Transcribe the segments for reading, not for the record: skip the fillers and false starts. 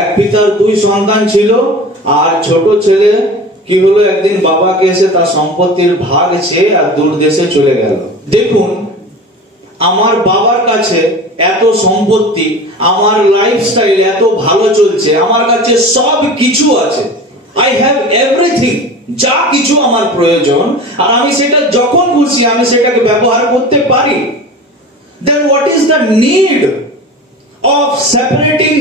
এক পিতার দুই সন্তান ছিল, আর ছোট ছেলে কি হলো, একদিন বাবাকে এসে তার সম্পত্তির ভাগ চেয়ে আর দূর দেশে চলে গেল। দেখুন, আমার বাবার কাছে এত সম্পত্তি, আমার লাইফস্টাইল এত ভালো চলছে, আমার কাছে সব কিছু আছে, আই হ্যাভ এভরিথিং, যা কিছু আমার প্রয়োজন, আর আমি সেটা যখন খুশি আমি সেটাকে ব্যবহার করতে পারি। Then what is the need of separating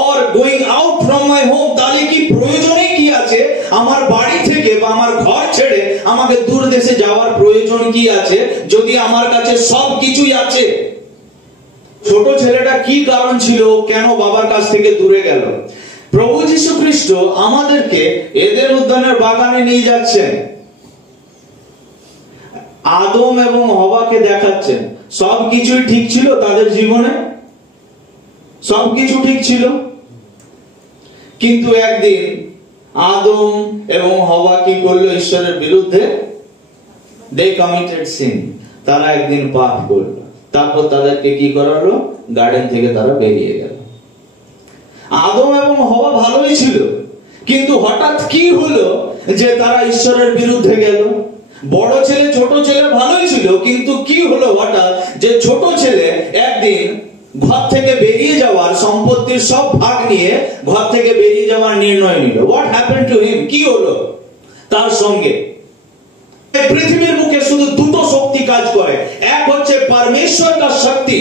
or going out from my home? তাহলে কি প্রয়োজনে কি আছে আমার বাড়ি থেকে বা আমার ঘর ছেড়ে আমাকে দূর দেশে যাওয়ার প্রয়োজন কি আছে, যদি আমার কাছে সব কিছুই আছে? ছোট ছেলেটা কি কারণ ছিল, কেন বাবার কাছ থেকে দূরে গেল? প্রভু যীশু খ্রিস্ট আমাদেরকে এদেন উদ্যানের বাগানে নিয়ে যাচ্ছেন, আদম এবং হওয়াকে দেখাচ্ছেন সবকিছুই ঠিক ছিল তাদের জীবনে, সবকিছু ঠিক ছিল, কিন্তু একদিন আদম এবং হওয়া কি করলো? ঈশ্বরের বিরুদ্ধে, they committed sin, তারা একদিন পাপ করলো, তারপর তাদেরকে কি করালো? গার্ডেন থেকে তারা বেরিয়ে গেল। আদম এবং হওয়া ভালোই ছিল, কিন্তু হঠাৎ কি হলো যে তারা ঈশ্বরের বিরুদ্ধে গেল? বড় ছেলে ছোট ছেলে ভালোই ছিল, কিন্তু কি হলো হঠাৎ যে ছোট ছেলে একদিন ঘর থেকে বেরিয়ে যাওয়ার, সম্পত্তির সব ভাগ নিয়ে ঘর থেকে বেরিয়ে যাওয়ার নির্ণয় নিল। What happened to him? কি হলো তার সঙ্গে? পৃথিবীর মুখে শুধু দুটো শক্তি কাজ করে, এক হচ্ছে পরমেশ্বর का শক্তি,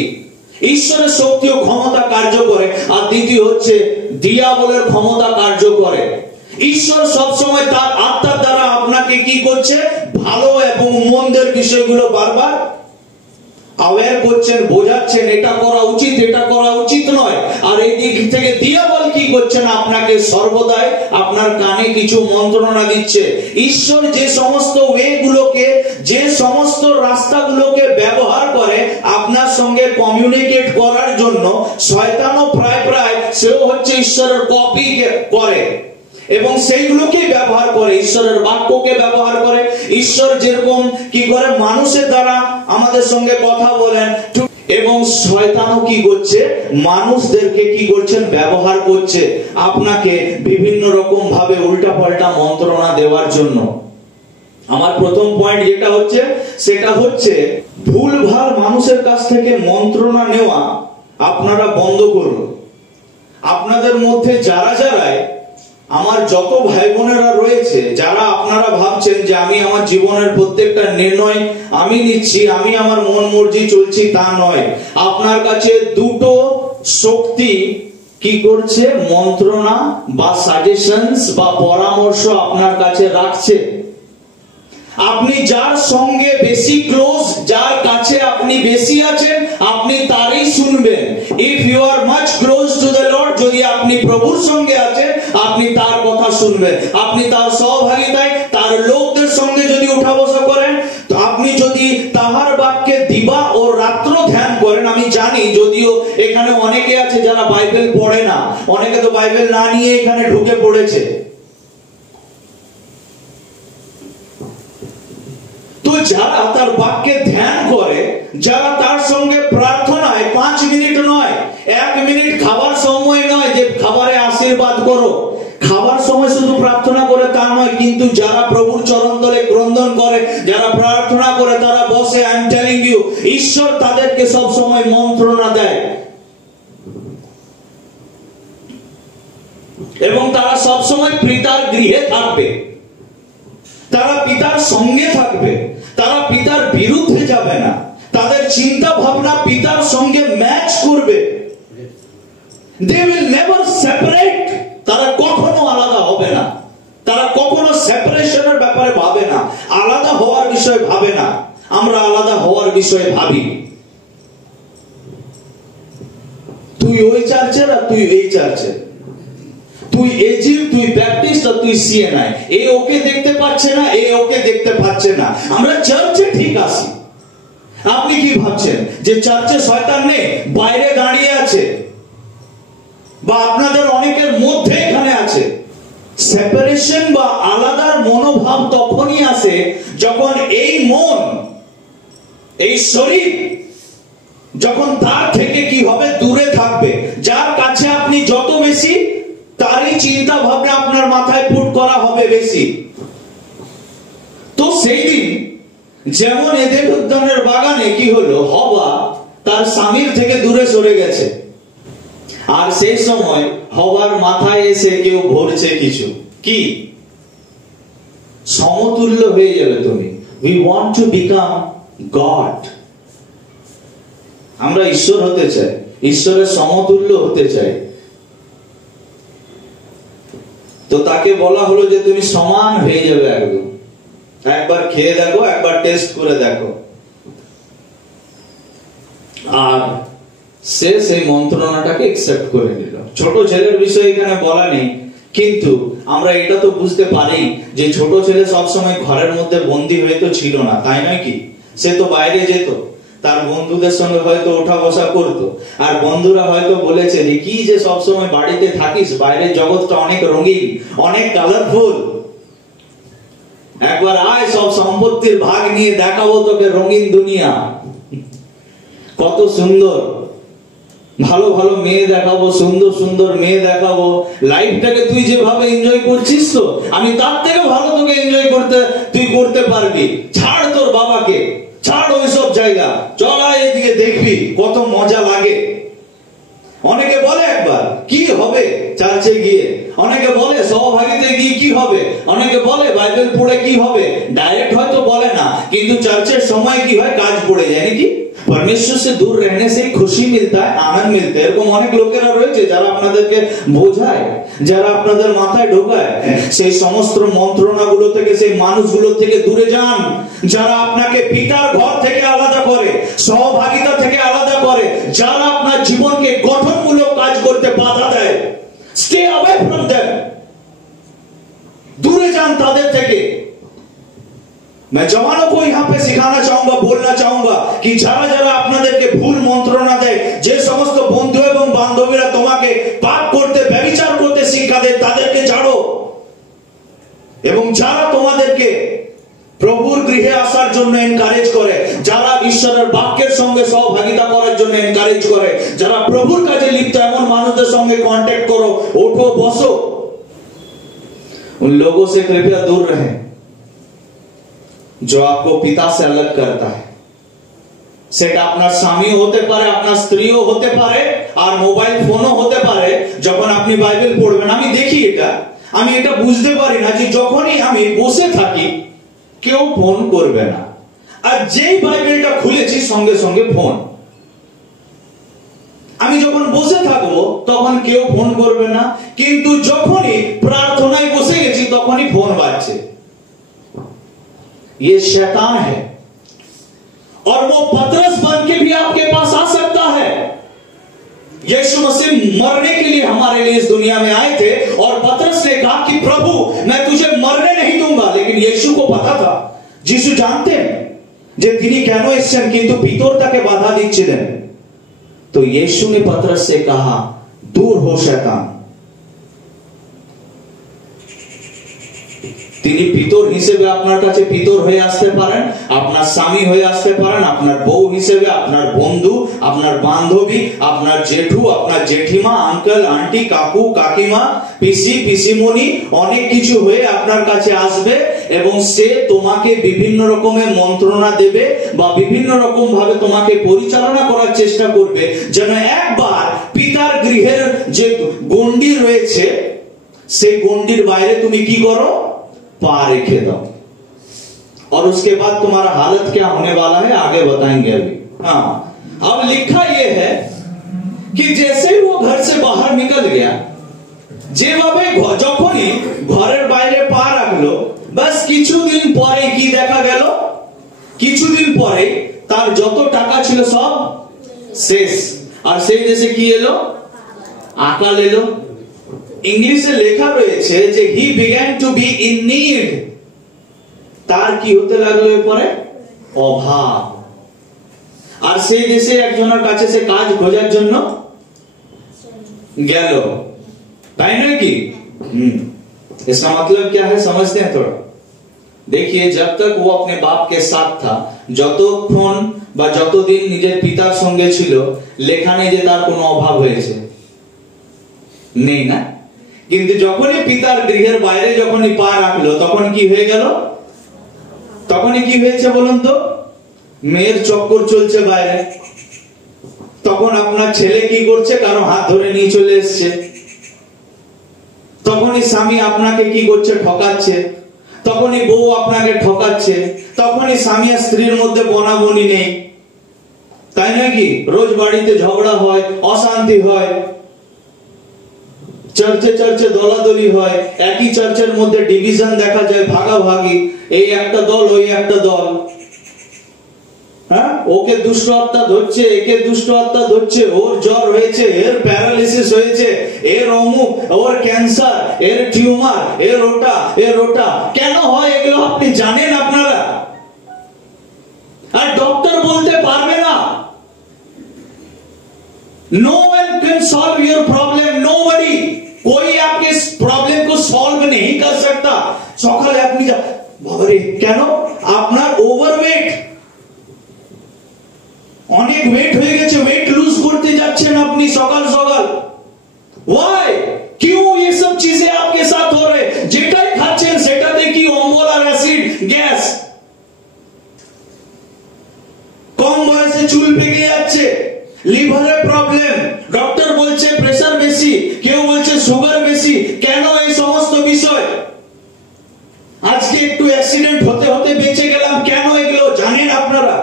ঈশ্বরের শক্তি ও ক্ষমতা কার্য করে, আর দ্বিতীয় হচ্ছে দিয়াবলের ক্ষমতা কার্য করে। ঈশ্বর সবসময় তার আত্মার দ্বারা আপনাকে কি করছে? ভালো এবং মন্দের বিষয়গুলো বারবার অ্যাওয়্যার করছেন, বোঝাচ্ছেন, এটা করা উচিত, এটা করা উচিত নয়। আর এই দিক থেকে দিয়াবল কি করছেন? আপনাকে সর্বদাই আপনার কানে কিছু মন্ত্রণা দিচ্ছে। ঈশ্বর যে সমস্ত ওয়েগুলোকে, যে সমস্ত রাস্তাগুলোকে ব্যবহার করে আপনার সঙ্গে কমিউনিকেট করার জন্য, শয়তানও প্রায় সেও হচ্ছে ঈশ্বরের কপি করে এবং সেইগুলোকে ব্যবহার করে, ঈশ্বরের বাক্যকে ব্যবহার করে। ঈশ্বর যেরকম কি করে মানুষের দ্বারা আমাদের সঙ্গে কথা বলেন, এবং শয়তানও কি করছে? মানুষদেরকে কি করছেন? ব্যবহার করছে আপনাকে বিভিন্ন রকম ভাবে উল্টা পাল্টা মন্ত্রণা দেওয়ার জন্য। আমার প্রথম পয়েন্ট যেটা হচ্ছে, সেটা হচ্ছে ভুলভাল মানুষের কাছ থেকে মন্ত্রণা নেওয়া আপনারা বন্ধ করুন। আপনাদের মধ্যে যারাই আমার যত ভাই বোনেরা রয়েছে, যারা আপনারা ভাবছেন যে আমি আমার জীবনের প্রত্যেকটা নির্ণয় আমি নিচ্ছি, আমি আমার মন মর্জি চলছি, তা নয়। আপনার কাছে দুটো শক্তি কি করছে? মন্ত্রণা বা সাজেশনস বা পরামর্শ আপনার কাছে রাখছে। আপনি যার সঙ্গে বেশি ক্লোজ, যার কাছে আপনি বেশি আছেন, আপনি তারই শুনবেন। If you are much close to the lord, যদি আপনি প্রভুর সঙ্গে আছেন, আপনি তার কথা শুনবেন। আপনি তার সহভাগিতায়, তার লোকদের সঙ্গে যদি উঠা বসা করেন, তো আপনি যদি তাহার বাক্যে দিবা ও রাত্র ধ্যান করেন। আমি জানি যদিও এখানে অনেকে আছে যারা বাইবেল পড়ে না, অনেকে তো বাইবেল না নিয়ে এখানে ঢুকে পড়েছে। তো যারা তার বাক্যে ধ্যান করে, যারা তার সঙ্গে প্রার্থনায় 5 মিনিট নয়, 1 মিনিট খাবার সময় নয় যে খাবারে আশীর্বাদ করো, খাবার সময় শুধু প্রার্থনা করে তা নয়, কিন্তু যারা প্রভুর চরণ তলে ক্রন্দন করে, যারা প্রার্থনা করে, তারা বসে, আই এম টেলিং ইউ, ঈশ্বর তাদেরকে সব সময় মন্ত্রণা দেয় এবং তারা সব সময় পিতার গৃহে থাকবে, তারা পিতার সঙ্গে থাকবে, তারা পিতার বিরুদ্ধে যাবে না, তাদের চিন্তা ভাবনা পিতার সঙ্গে ম্যাচ করবে। They will never separate, তারা কখনো আলাদা হবে না, তারা কখনো সেপারেশনের ব্যাপারে ভাবে না, আলাদা হওয়ার বিষয়ে ভাবে না। আমরা আলাদা হওয়ার বিষয়ে ভাবি, তুই ওই চার্চের আর তুই এই চার্চের, তুই এজির, তুই ব্যাপটিস্ট আর তুই সিএনআই, এ ওকে দেখতে পাচ্ছে না, এ ওকে দেখতে পাচ্ছে না। আমরা চার্চে ঠিক আছি। আপনি কি ভাবছেন যে চার্চে শয়তান নেই, বাইরে দাঁড়িয়ে আছে, বা আপনাদের অনেকের মধ্যে এখানে আছে? সেপারেশন বা আলাদার মনোভাব তখনই আসে যখন এই মন, এই শরীর যখন তার থেকে কি হবে? দূরে থাকবে। যার কাছে আপনি যত বেশি তারই চিন্তা ভাবনা আপনার মাথায় পুট করা হবে বেশি। তো সেই দিন যেমন এদের উদ্যানের বাগানে কি হলো, হওয়া তার স্বামীর থেকে দূরে সরে গেছে, আর সেই সময় হওয়ার মাথায় এসে কেউ ভরছে কিছু, কি সমতুল্য হয়ে যাবে তুমি। We want to become God. আমরা ঈশ্বর হতে চাই, ঈশ্বরের সমতুল্য হতে চাই। তো তাকে বলা হলো যে তুমি সমান হয়ে যাবে একদম, একবার খেয়ে দেখো, একবার টেস্ট করে দেখো। আর সে সেই মন্ত্রণাটাকে একসেপ্ট করে নিল। ছোট ছেলের বিষয় এখানে বলা নেই, কিন্তু আমরা এটা তো বুঝতে পারি যে ছোট ছেলে সবসময় ঘরের মধ্যে বন্দী হয়ে তো ছিল না, তাই নয় কি? সে তো বাইরে যেত, তার বন্ধুদের সঙ্গে হয়তো ওঠা বসা করতো, আর বন্ধুরা হয়তো বলেছে যে কি যে সবসময় বাড়িতে থাকিস, বাইরের জগৎটা অনেক রঙিন, অনেক কালারফুল, একবার আয় সব সম্পত্তির ভাগ নিয়ে দেখাবো তোকে রঙিন দুনিয়া, কত সুন্দর, ভালো ভালো মেয়ে দেখাবো, সুন্দর সুন্দর মেয়ে দেখাবো, লাইফটাকে তুই যেভাবে এনজয় করছিস তো আমি তার থেকে ভালো তোকে এনজয় তুই করতে পারবি। ছাড় তোর বাবাকে, ছাড় ওইসব জায়গা, চল এদিকে দেখবি কত মজা লাগে। অনেকে বলে একবার কি হবে চার্চে গিয়ে, অনেকে বলে সহভাগীতে গিয়ে কি হবে, অনেকে বলে বাইবেল পড়ে কি হবে। ডাইরেক্ট হয়তো বলে না, কিন্তু চার্চের সময় কি হয়, কাজ পড়ে যায় নাকি, परमेश्वर से दूर रहने से खुशी मिलता है, आनंद मिलता है। এরকম অনেক লোকেরা রয়েছে যারা আপনাদেরকে বোঝায়, যারা আপনাদের মাথায় ঢোকায় সেই সমস্ত মন্ত্রণাগুলো থেকে, সেই মানুষগুলো থেকে দূরে যান, যারা আপনাকে পিতার ঘর থেকে আলাদা করে, সহভাগিতা থেকে আলাদা করে, যারা আপনার জীবনকে গঠনমূলক কাজ করতে বাধা দেয়। স্টে অ্যাওয়ে ফ্রম देम, দূরে যান তাদের থেকে। मैं जवानों को यहाँ पे सिखाना चाहूंगा, बोलना चाहूंगा कि যারা যারা আপনাদেরকে ভুল মন্ত্রণা দেয়, যে সমস্ত বন্ধু এবং বান্ধবীরা তোমাকে পাপ করতে, ব্যভিচার করতে শিক্ষা দেয়, তাদেরকে ছাড়ো। এবং যারা তোমাদেরকে প্রভুর গৃহে আসার জন্য এনকারেজ করে, যারা ঈশ্বরের বাক্যের সঙ্গে সহভাগিতা করার জন্য এনকারেজ করে, যারা প্রভুর কাজে লিপ্ত, এমন মানুষদের সঙ্গে কন্ট্যাক্ট করো, ওঠো বসো। उन लोगों से कृपया दूर रहें जो आपको पिता से अलग करता है। সেটা আপনার স্বামী হতে পারে, আপনার স্ত্রীও হতে পারে, আর মোবাইল ফোনও হতে পারে। যখন আপনি বাইবেল পড়বেন, আমি দেখি আমি এটা বুঝতে পারি না যে যখনই আমি বসে থাকি কেউ ফোন করবে না, আর যেই বাইবেলটা খুলেছি সঙ্গে সঙ্গে ফোন। আমি যখন বসে থাকবো তখন কেউ ফোন করবে না, কিন্তু যখনই প্রার্থনায় বসে গেছি তখনই ফোন বাজছে। ये शैतान है, और वो पतरस बन के भी आपके पास आ सकता है। यीशु मसीह मरने के लिए हमारे लिए इस दुनिया में आए थे, और पतरस ने कहा कि प्रभु मैं तुझे मरने नहीं दूंगा। लेकिन यीशु को पता था, যিশু জানতেন যে তিনি কেন এসেছেন, কিন্তু ভিতর তাকে বাধা দিচ্ছিলেন। तो यीशु ने पतरस से कहा दूर हो शैतान। তিনি পিতর হিসেবে আপনার কাছে পিতর হয়ে আসতে পারেন, আপনার স্বামী হয়ে আসতে পারেন, আপনার বউ হিসেবে, আপনার বন্ধু, আপনার বান্ধবী, আপনার জেঠু, আপনার জেঠিমা, আঙ্কেল, আন্টি, কাকু, কাকিমা, পিসি, পিসিমণি, অনেক কিছু হয়ে আপনার কাছে আসবে, এবং সে তোমাকে বিভিন্ন রকমের মন্ত্রণা দেবে বা বিভিন্ন রকম ভাবে তোমাকে পরিচালনা করার চেষ্টা করবে, যেন একবার পিতার গৃহের যে গণ্ডি রয়েছে সেই গণ্ডির বাইরে তুমি কি করো, पा रेखे दो। और उसके बाद तुम्हारा हालत क्या होने वाला है आगे बताएंगे अभी। हाँ, अब लिखा यह है कि जैसे ही वो घर से बाहर निकल गया, যেভাবে যখনই ঘরের বাইরে পা রাখলো, বাস কিছুদিন পরে কি দেখা গেল, কিছুদিন পরে তার যত টাকা ছিল সব শেষ। আর সেই দেশে কি এলো, আকাল এলো। ইংলিশে লেখা রয়েছে যে he began to be in need, তার কি হতে লাগলো এরপরে, অভাব। আর সেই দেশে একজনের কাছে সে কাজ খোঁজার জন্য গেল, তাই নয় কি? इसका मतलब क्या है समझते हैं थोड़ा। देखिए, जब तक वो अपने बाप के साथ था, যতক্ষণ বা যতদিন নিজের পিতার সঙ্গে ছিল, লেখা নেই যে তার কোনো অভাব হয়েছে, নেই না। কিন্তু যখনই পিতার গৃহের বাইরে যখনই পা রাখলো তখন কি হয়ে গেল? তখনই কি হয়েছে বলুন তো? মেয়ের চক্কর চলছে বাইরে। তখন আপনার ছেলে কি করছে? কারো হাত ধরে নিয়ে চলে এসছে। তখনই স্বামী আপনাকে কি করছে? ঠকাচ্ছে। তখনই বউ আপনাকে ঠকাচ্ছে। তখনই স্বামী আর স্ত্রীর মধ্যে বনাবনি নেই, তাই নয় কি? রোজ বাড়িতে ঝগড়া হয়, অশান্তি হয়, চার্চে চার্চে দলাদলি হয়, একই চার্চের মধ্যে ডিভিশন দেখা যায়, ভাগাভাগি, এই একটা দল ওই একটা দল। হ্যাঁ, ওকে দুষ্ট আত্মা ধরছে, একে দুষ্ট আত্মা ধরছে, ওর জ্বর হয়েছে, এর প্যারালিসিস হয়েছে, এর অমুক, ওর ক্যান্সার, এর টিউমার, এর ওটা। কেন হয় এগুলো আপনি জানেন? আপনারা আর ডক্টর বলতে পারবে না। No one can solve your problem. Nobody. कोई आपके इस प्रॉब्लम को सॉल्व नहीं कर सकता। सकाले अपनी बाबरे কেন? আপনার ওভারওয়েট, অনেক ওয়েট হয়ে গেছে, ওয়েট লুজ করতে যাচ্ছেন আপনি সকাল সকাল। Why? क्यों ये सब चीजें आपके साथ हो रहे? যেটাই খাচ্ছেন সেটাতে কি অম্বল আর অ্যাসিড, গ্যাস। কম বয়সে চুল পেকে যাচ্ছে, লিভারের প্রবলেম, ডক্টর বলছে প্রেসার বেশি, কেউ বলছে সুগার বেশি। কেন এই সমস্ত বিষয়? আজকে একটু অ্যাক্সিডেন্ট হতে হতে বেঁচে গেলাম, কেন এগুলো জানেন আপনারা?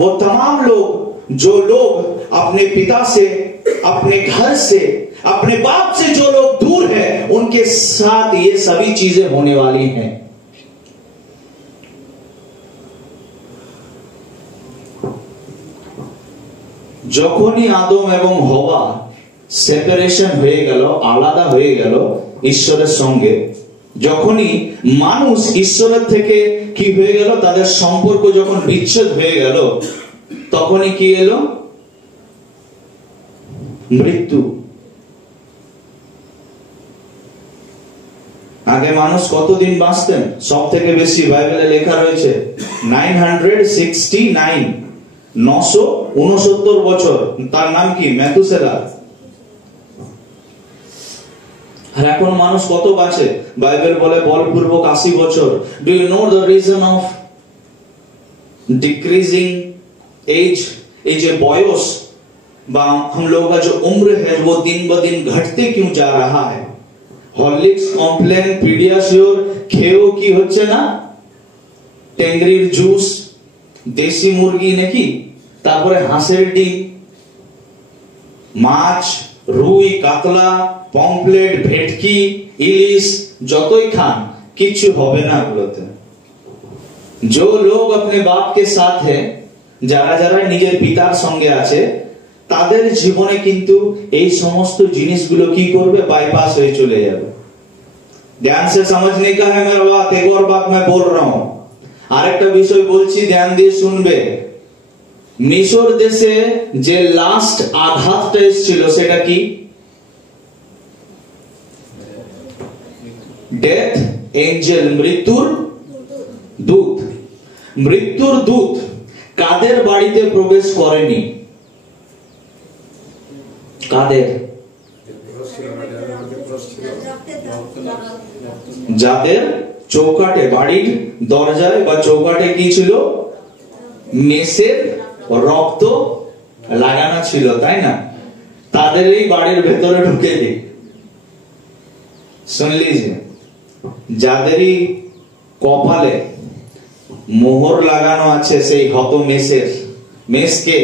वो तमाम लोग, जो लोग अपने पिता से, अपने घर से, अपने बाप से जो लोग दूर हैं, उनके साथ ये सभी चीजें होने वाली हैं। যখনই আদম এবং হওয়া সেপারেশন হয়ে গেল, আলাদা হয়ে গেল ঈশ্বরের সঙ্গে, যখনই মানুষ ঈশ্বরের থেকে কি হয়ে গেল, তাদের সম্পর্ক যখন বিচ্ছেদ হয়ে গেল, তখনই কি এলো? মৃত্যু। আগে মানুষ কতদিন বাঁচতেন? সব থেকে বেশি বাইবেলে লেখা রয়েছে 969, 969 বছর। তার নাম কি? মেথুসেলা। আর এখন মানুষ কত বাঁচে? বাইবেল বলে বলপূর্বক 80 বছর। Do you know the reason of decreasing age? ये जो बॉयस बा हम लोगों का जो उम्र है वो दिन ब दिन घटते क्यों जा रहा है? हॉर्लिक्स, कॉम्प्लेन, पीडियाश्योर खेओ की হচ্ছে না, টেংরির জুস, দেশি মুরগি নাকি, তারপরে হাঁসের ডিম, মাছ, রুই, কাতলা, পমফ্লেট, ভেটকি, ইলিশ, যতই খান কিছু হবে না এগুলোতে। जो लोग अपने बाप के साथ है, যারা যারা নিজের পিতার সঙ্গে আছে, তাদের জীবনে কিন্তু এই সমস্ত জিনিসগুলো কি করবে? বাইপাস হয়ে চলে যাবে। ध्यान से समझने का है मेरा बात। एक और बात मैं बोल रहा हूं, আরেকটা বিষয় বলছি, ধ্যান দিয়ে শুনবে। মিশর দেশে যে লাস্ট আঘাতটা এসেছিল সেটা কি? ডেথ এঞ্জেল, মৃত্যুর দূত। মৃত্যুর দূত কাদের বাড়িতে প্রবেশ করেনি? কাদের? যাদের চৌকাটে, বাড়ির দরজায় বা চৌকাটে কি ছিল? মেষের রক্ত লাগানো ছিল, তাই না? তাদের এই বাড়ির ভেতরে ঢুকে দিই। শুন লিজিয়ে, যাদেরই কপালে মোহর লাগানো আছে সেই হত মেষের, মেষকে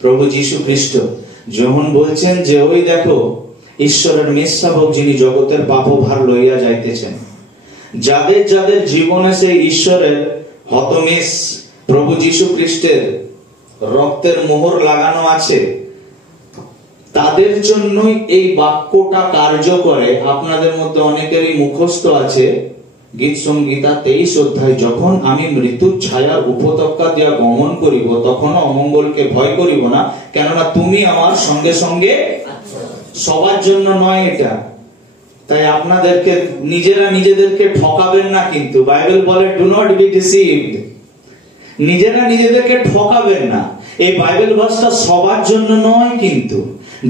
প্রভু যীশু খ্রিস্ট যখন বলছেন যে ওই দেখো ঈশ্বরের মেষ শাবক যিনি জগতের পাপভার লইয়া যাইতেছেন, যাদের যাদের জীবনে সেই ঈশ্বরের হতমেষ প্রভু যীশু খ্রিস্টের রক্তের মোহর লাগানো আছে, তাদের জন্যই এই বাক্যটা কার্য করে। আপনাদের মধ্যে অনেকেরই মুখস্থ আছে গীত সংগীতা 23 অধ্যায়, যখন আমি মৃত্যুর ছায়ার উপত্যকা দিয়া গমন করিব তখনও অমঙ্গলকে ভয় করিব না, কেননা তুমি আমার সঙ্গে সঙ্গে। সবার জন্য নয় এটা। তাই আপনাদেরকে নিজেরা নিজেদেরকে ঠকাবেন না কিন্তু। বাইবেল বলে ডু নট বি ডিসিভড। নিজেরা নিজেদেরকে ঠকাবেন না। এই বাইবেল ভাষটা সবার জন্য নয় কিন্তু।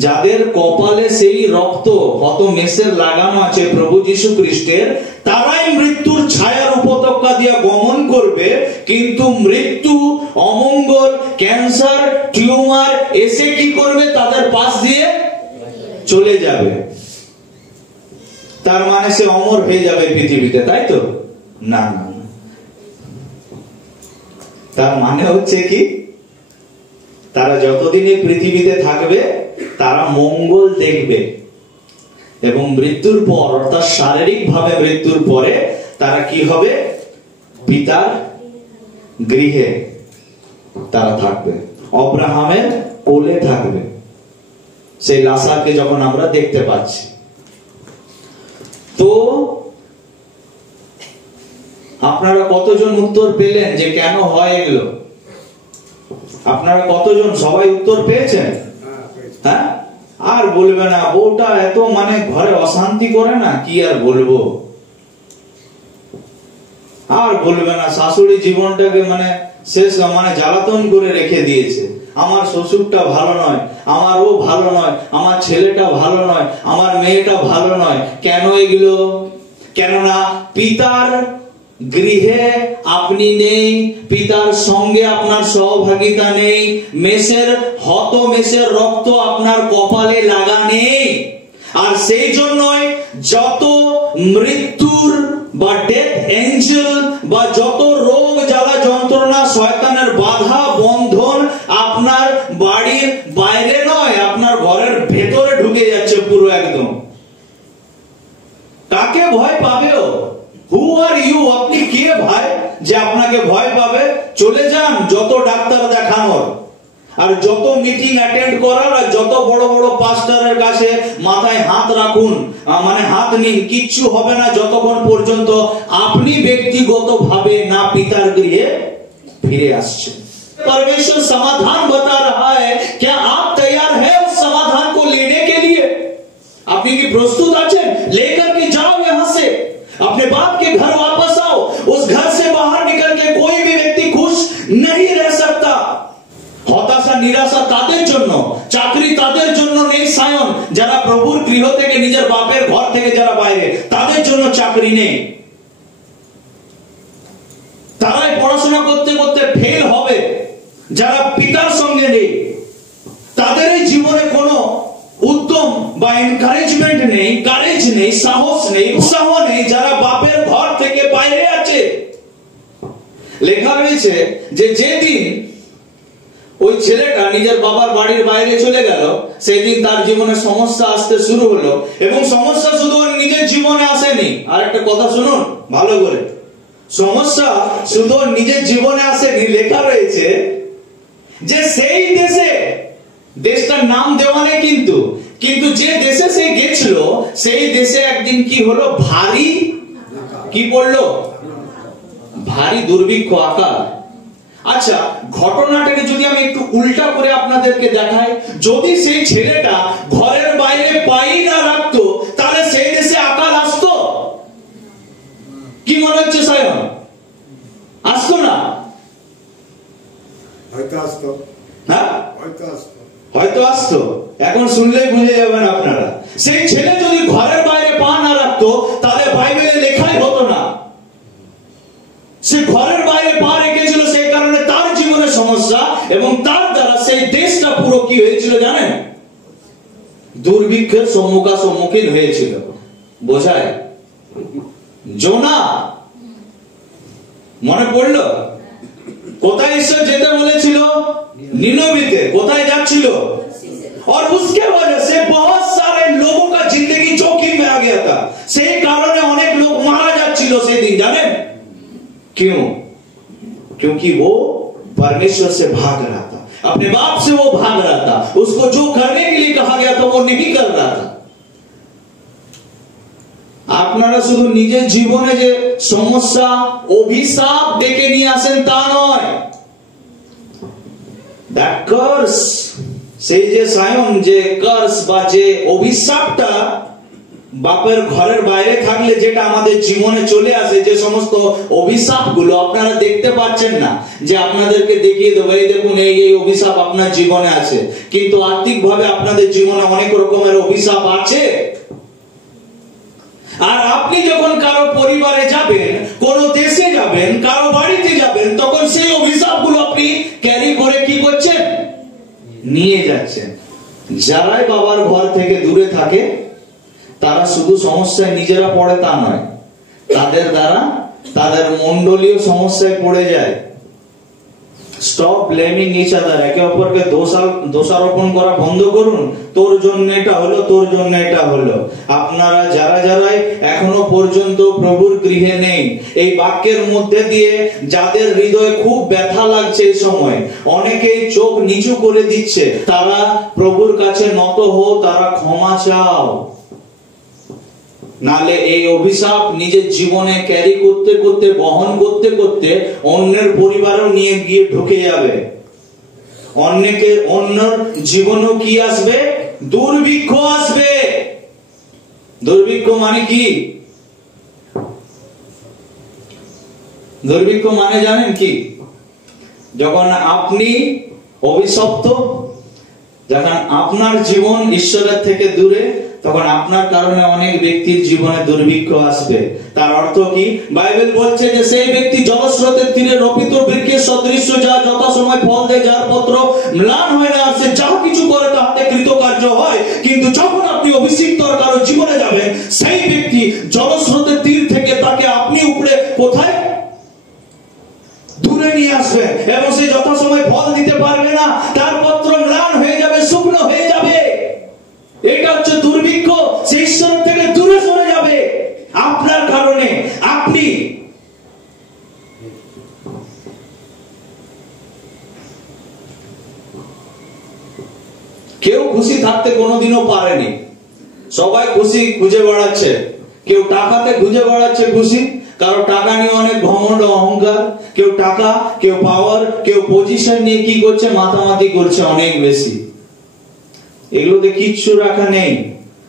যাদের কপালে সেই রক্ত কত মেসের লাগানো আছে প্রভু যীশু খ্রিস্টের, তারাই মৃত্যুর ছায়ার উপত্যকা দিয়ে গমন করবে। কিন্তু মৃত্যু, অমঙ্গল, ক্যান্সার, টিউমার এসে কি করবে? তাদের পাশ দিয়ে চলে যাবে। তার মানে সে অমর হয়ে যাবে পৃথিবীতে, তাই তো? না না, তার মানে হচ্ছে কি, তারা যতদিন এই পৃথিবীতে থাকবে তারা মঙ্গল দেখবে, এবং মৃত্যুর পর অর্থাৎ শারীরিক ভাবে মৃত্যুর পরে তারা কি হবে? পিতার গৃহে তারা থাকবে, অব্রাহামের কোলে থাকবে। সেই লাসারকে যখন আমরা দেখতে পাচ্ছি, তো আপনারা কতজন উত্তর পেলেন যে কেন হয় এগুলো? আপনারা কতজন সবাই উত্তর পেয়েছেন? হ্যাঁ, আর বলবে না বউটা এত মানে ঘরে অশান্তি করে না, কি আর বলবো। আর বলবে না শাশুড়ি জীবনটাকে মানে শেষ মানে জ্বালাতন করে রেখে দিয়েছে, আমার শ্বশুরটা ভালো নয়, আমার ও ভালো নয়, আমার ছেলেটা ভালো নয়, আমার মেয়েটা ভালো নয়। কেন এগুলো? কেননা পিতার গৃহে আপনি নেই, পিতার সঙ্গে আপনার সহভাগিতা নেই, মেসের রক্ত আপনার কপালে লাগা নেই। আর সেই জন্যই যত মৃত্যুর বা ডেথ এঞ্জেল বা যত রোগ জ্বালা যন্ত্রণা, শয়তানের বাধা বন্ধন আপনার বাড়ির বাইরে নয়, আপনার ঘরের ভেতরে ঢুকে যাচ্ছে পুরো একদম। কাকে ভয় পাবেও? হু আর ইউ? আপনি কে ভাই যে আপনাকে ভয় পাবে? চলে যান যত ডাক্তার দেখানোর, আর যত মিটিং অ্যাটেন্ড করার, আর যত বড় বড় পাস্টরের কাছে মাথায় হাত রাখুন, মানে হাত নিন, কিচ্ছু হবে না যতক্ষণ পর্যন্ত আপনি ব্যক্তিগতভাবে না পিতার গৃহে ফিরে আসছেন। परमेश्वर समाधान बता रहा है, क्या आप तैयार हैं उस समाधान को लेने के लिए? আপনি কি প্রস্তুত আছেন? लेकर के जाओ यहां से, अपने बाप के घर वापस आओ। उस घर से बाहर निकल के कोई भी व्यक्ति खुश नहीं रह सकता। হতাশা নিরাশা তাদের জন্য, চাকরি তাদের জন্য নেই সায়ন, যারা প্রভুর গৃহ থেকে, নিজের বাপের ঘর থেকে যারা বাইরে, তাদের জন্য চাকরি নেই। তারাই পড়াশোনা করতে করতে ফেল হবে। যারা পিতার সঙ্গে নেই তাদের জীবনে কোনো উদ্যম বা এনকারেজমেন্ট নেই, কারেজ নেই, সাহস নেই, উৎসাহ নেই। যারা বাপের ঘর থেকে বাইরে আছে, লেখা রয়েছে যে যেদিন ওই ছেলেটা নিজের বাবার বাড়ির বাইরে চলে গেল, সেই দিন তার জীবনে সমস্যা আসতে শুরু হলো। এবং সমস্যা শুধু নিজের জীবনে আসেনি, আর একটা কথা শুনুন ভালো করে, সমস্যা শুধু নিজের জীবনে আসেনি, লেখা রয়েছে যে সেই দেশে, দেশটার নাম দেওয়া নেই কিন্তু, কিন্তু যে দেশে সে গেছিল সেই দেশে একদিন কি হলো? ভারী কি পড়লো? ভারী দুর্ভিক্ষ আকার। আচ্ছা, ঘটনাটাকে যদি আমি একটু উল্টা করে আপনাদেরকে দেখাই, যদি সেই ছেলেটা ঘরের বাইরে পাই না রাখতো, তাহলে সেই দেশে আকাল আসতো? কি মনে হচ্ছে সায়ন? আসতো না? হয়তো আসতো। হ্যাঁ, হয়তো আসতো। এখন শুনলেই বুঝে যাবেন আপনারা। সেই ছেলে যদি ঘরের বাইরে পা না রাখতো, তাহলে বাইবেলে লেখাই হতো না। সে ঘরের বাইরে পা রেখেছিল, সেই কারণে তার জীবনে সমস্যা, এবং তার দ্বারা সেই দেশটা পুরো কি হয়েছিল জানেন? দুর্ভিক্ষের সম্মুখীন হয়েছিল। বোঝায়? জোনা মনে পড়লো? কোথায় ঈশ্বর যেতে বলেছিল? নিনবেতে। কোথায় যাচ্ছিল? और उसके वजह से बहुत सारे लोगों का जिंदगी जोखिम में आ गया था। সেই কারণে অনেক লোক মারা যাচ্ছিল সেই দিন, জানেন क्यों? क्योंकि वो परमेश्वर से भाग रहा था, अपने बाप से वो भाग रहा था, उसको जो करने के लिए कहा गया था वो नहीं कर रहा था। আপনারা শুধু নিজের জীবনে যে সমস্যা, অভিশাপ ডেকে নিয়ে আসেন তা নয়। দ্যাট কার্স, সেই যে সায়ন, যে কার্স বা যে অভিশাপটা, বাপের ঘরের বাইরে থাকলে যেটা আমাদের জীবনে চলে আসে, যে সমস্ত অভিশাপগুলো আপনারা দেখতে পাচ্ছেন না, যে আপনাদেরকে দেখিয়ে দেবো এই দেখুন এই অভিশাপ আপনার জীবনে আছে, কিন্তু আত্মিকভাবে আপনাদের জীবনে অনেক রকমের অভিশাপ আছে। আর আপনি যখন কারো পরিবারে যাবেন, কোন দেশে যাবেন, কারো বাড়িতে যাবেন, তখন সেই অভিশাপগুলো আপনি ক্যারি করে কি করছেন? নিয়ে যাচ্ছেন। যারাই বাবার ঘর থেকে দূরে থাকে তারা শুধু সমস্যায় নিজেরা পড়ে তা নয়, তাদের দ্বারা তাদের মণ্ডলীয় সমস্যায় পড়ে যায়। Stop blaming each other. একে অপরকে দোষারোপণ করা বন্ধ করুন। তোর জন্য এটা হলো, তোর জন্য এটা হলো। আপনারা যারাই এখনো পর্যন্ত প্রভুর গৃহে নেই, এই বাক্যের মধ্যে দিয়ে যাদের হৃদয়ে খুব ব্যথা লাগছে এই সময়, অনেকেই চোখ নিচু করে দিচ্ছে, তারা প্রভুর কাছে নত হও, তারা ক্ষমা চাও। নালে এই অভিশাপ নিজের জীবনে ক্যারি করতে করতে, বহন করতে করতে অন্যের পরিবারও নিয়ে গিয়ে ঢুকে যাবে। অন্যের জীবনও কি আসবে? দুর্ভিক্ষ আসবে। দুর্ভিক্ষ মানে কি? দুর্ভিক্ষ মানে জানেন কি? যখন আপনি অভিশপ্ত, যখন আপনার জীবন ঈশ্বরের থেকে দূরে, তখন আপনার কারণে অনেক ব্যক্তির জীবনে দুর্ভিক্ষ আসবে। তার অর্থ কি? বাইবেল বলছে যে সেই ব্যক্তি জলস্রোতের তীরে রোপিত বৃক্ষের সদৃশ্য, যা যথা সময় ফল দেয়, যার পত্র ম্লান হয় না, সে যা কিছু করে তাহাতে কৃতকার্য হয়। কিন্তু যখন আপনি অভিষিক্ত কারো জীবনে যাবেন, সেই ব্যক্তি জলস্রোতের তীর থেকে তাকে আপনি উপরে কোথায়? দূরে নিয়ে আসবেন, এবং সে যথাসময় ফল দিতে পারবে না, তার পত্র ম্লান হয়ে যাবে, শুকনো হয়ে যাবে। এটা হচ্ছে দুর্ভিক্ষ। সে ঈশ্বর থেকে দূরে সরে যাবে আপনার কারণে। আপনি কেউ খুশি থাকতে কোনোদিনও পারেনি, সবাই খুশি খুঁজে বেড়াচ্ছে। কেউ টাকাতে খুঁজে বেড়াচ্ছে খুশি, কারো টাকা নিয়ে অনেক ঘমন্ড অহংকার, কেউ টাকা, কেউ পাওয়ার, কেউ পজিশন নিয়ে কি করছে? মাতামাতি করছে অনেক বেশি। এগুলোতে কিচ্ছু রাখা নেই।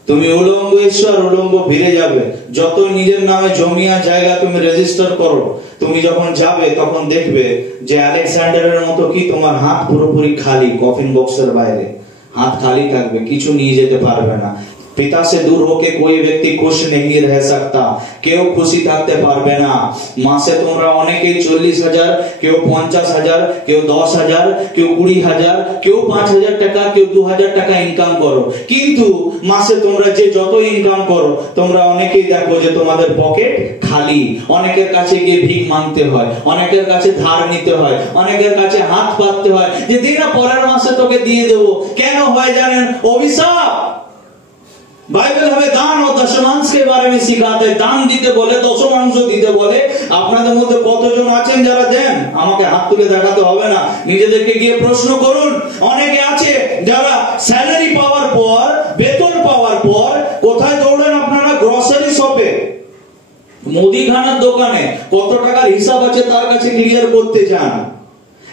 তুমি উলঙ্গ এসো আর উলঙ্গ ফিরে যাবে। যত নিজের নামে জমি আর জায়গা তুমি রেজিস্টার করো, তুমি যখন যাবে তখন দেখবে যে আলেকজান্ডারের মতো কি তোমার হাত পুরোপুরি খালি, কফিন বক্সের বাইরে হাত খালি থাকবে, কিছু নিয়ে যেতে পারবে না। পিতা সে দূর হোকে কোই ব্যক্তি খুশ নেই রহ সকতা। কেউ খুশি থাকতে পারবে না। মাসে তোমরা অনেকেই 40,000, কেউ 50,000, কেউ 10,000, কেউ 20,000, কেউ 5,000 টাকা, কেউ 2,000 টাকা ইনকাম করো, কিন্তু মাসে তোমরা যে যত ইনকাম করো, তোমরা অনেকেই দেখো যে তোমাদের পকেট খালি। অনেকের কাছে গিয়ে ভিক মাংতে হয়, অনেকের কাছে ধার নিতে হয়, অনেকের কাছে হাত পাততে হয়, যে দিনা পরের মাসে তোকে দিয়ে দেবো। কেন হয় জানেন? অভিশাপ। বাইবেল हमें दान और दशमांश के बारे में सिखाते हैं। दान দিতে বলে, দশমাংশ দিতে বলে। আপনাদের মধ্যে কতজন আছেন যারা দেন? আমাকে হাত তুলে দেখাতে হবে না, নিজেদেরকে গিয়ে প্রশ্ন করুন। অনেকে আছে যারা স্যালারি পাওয়ার পর, বেতন পাওয়ার পর কোথায় দৌড়েন আপনারা? গ্রসারি শপে, মুদিখানার দোকানে কত টাকার হিসাব আছে তার কাছে ক্লিয়ার করতে চান।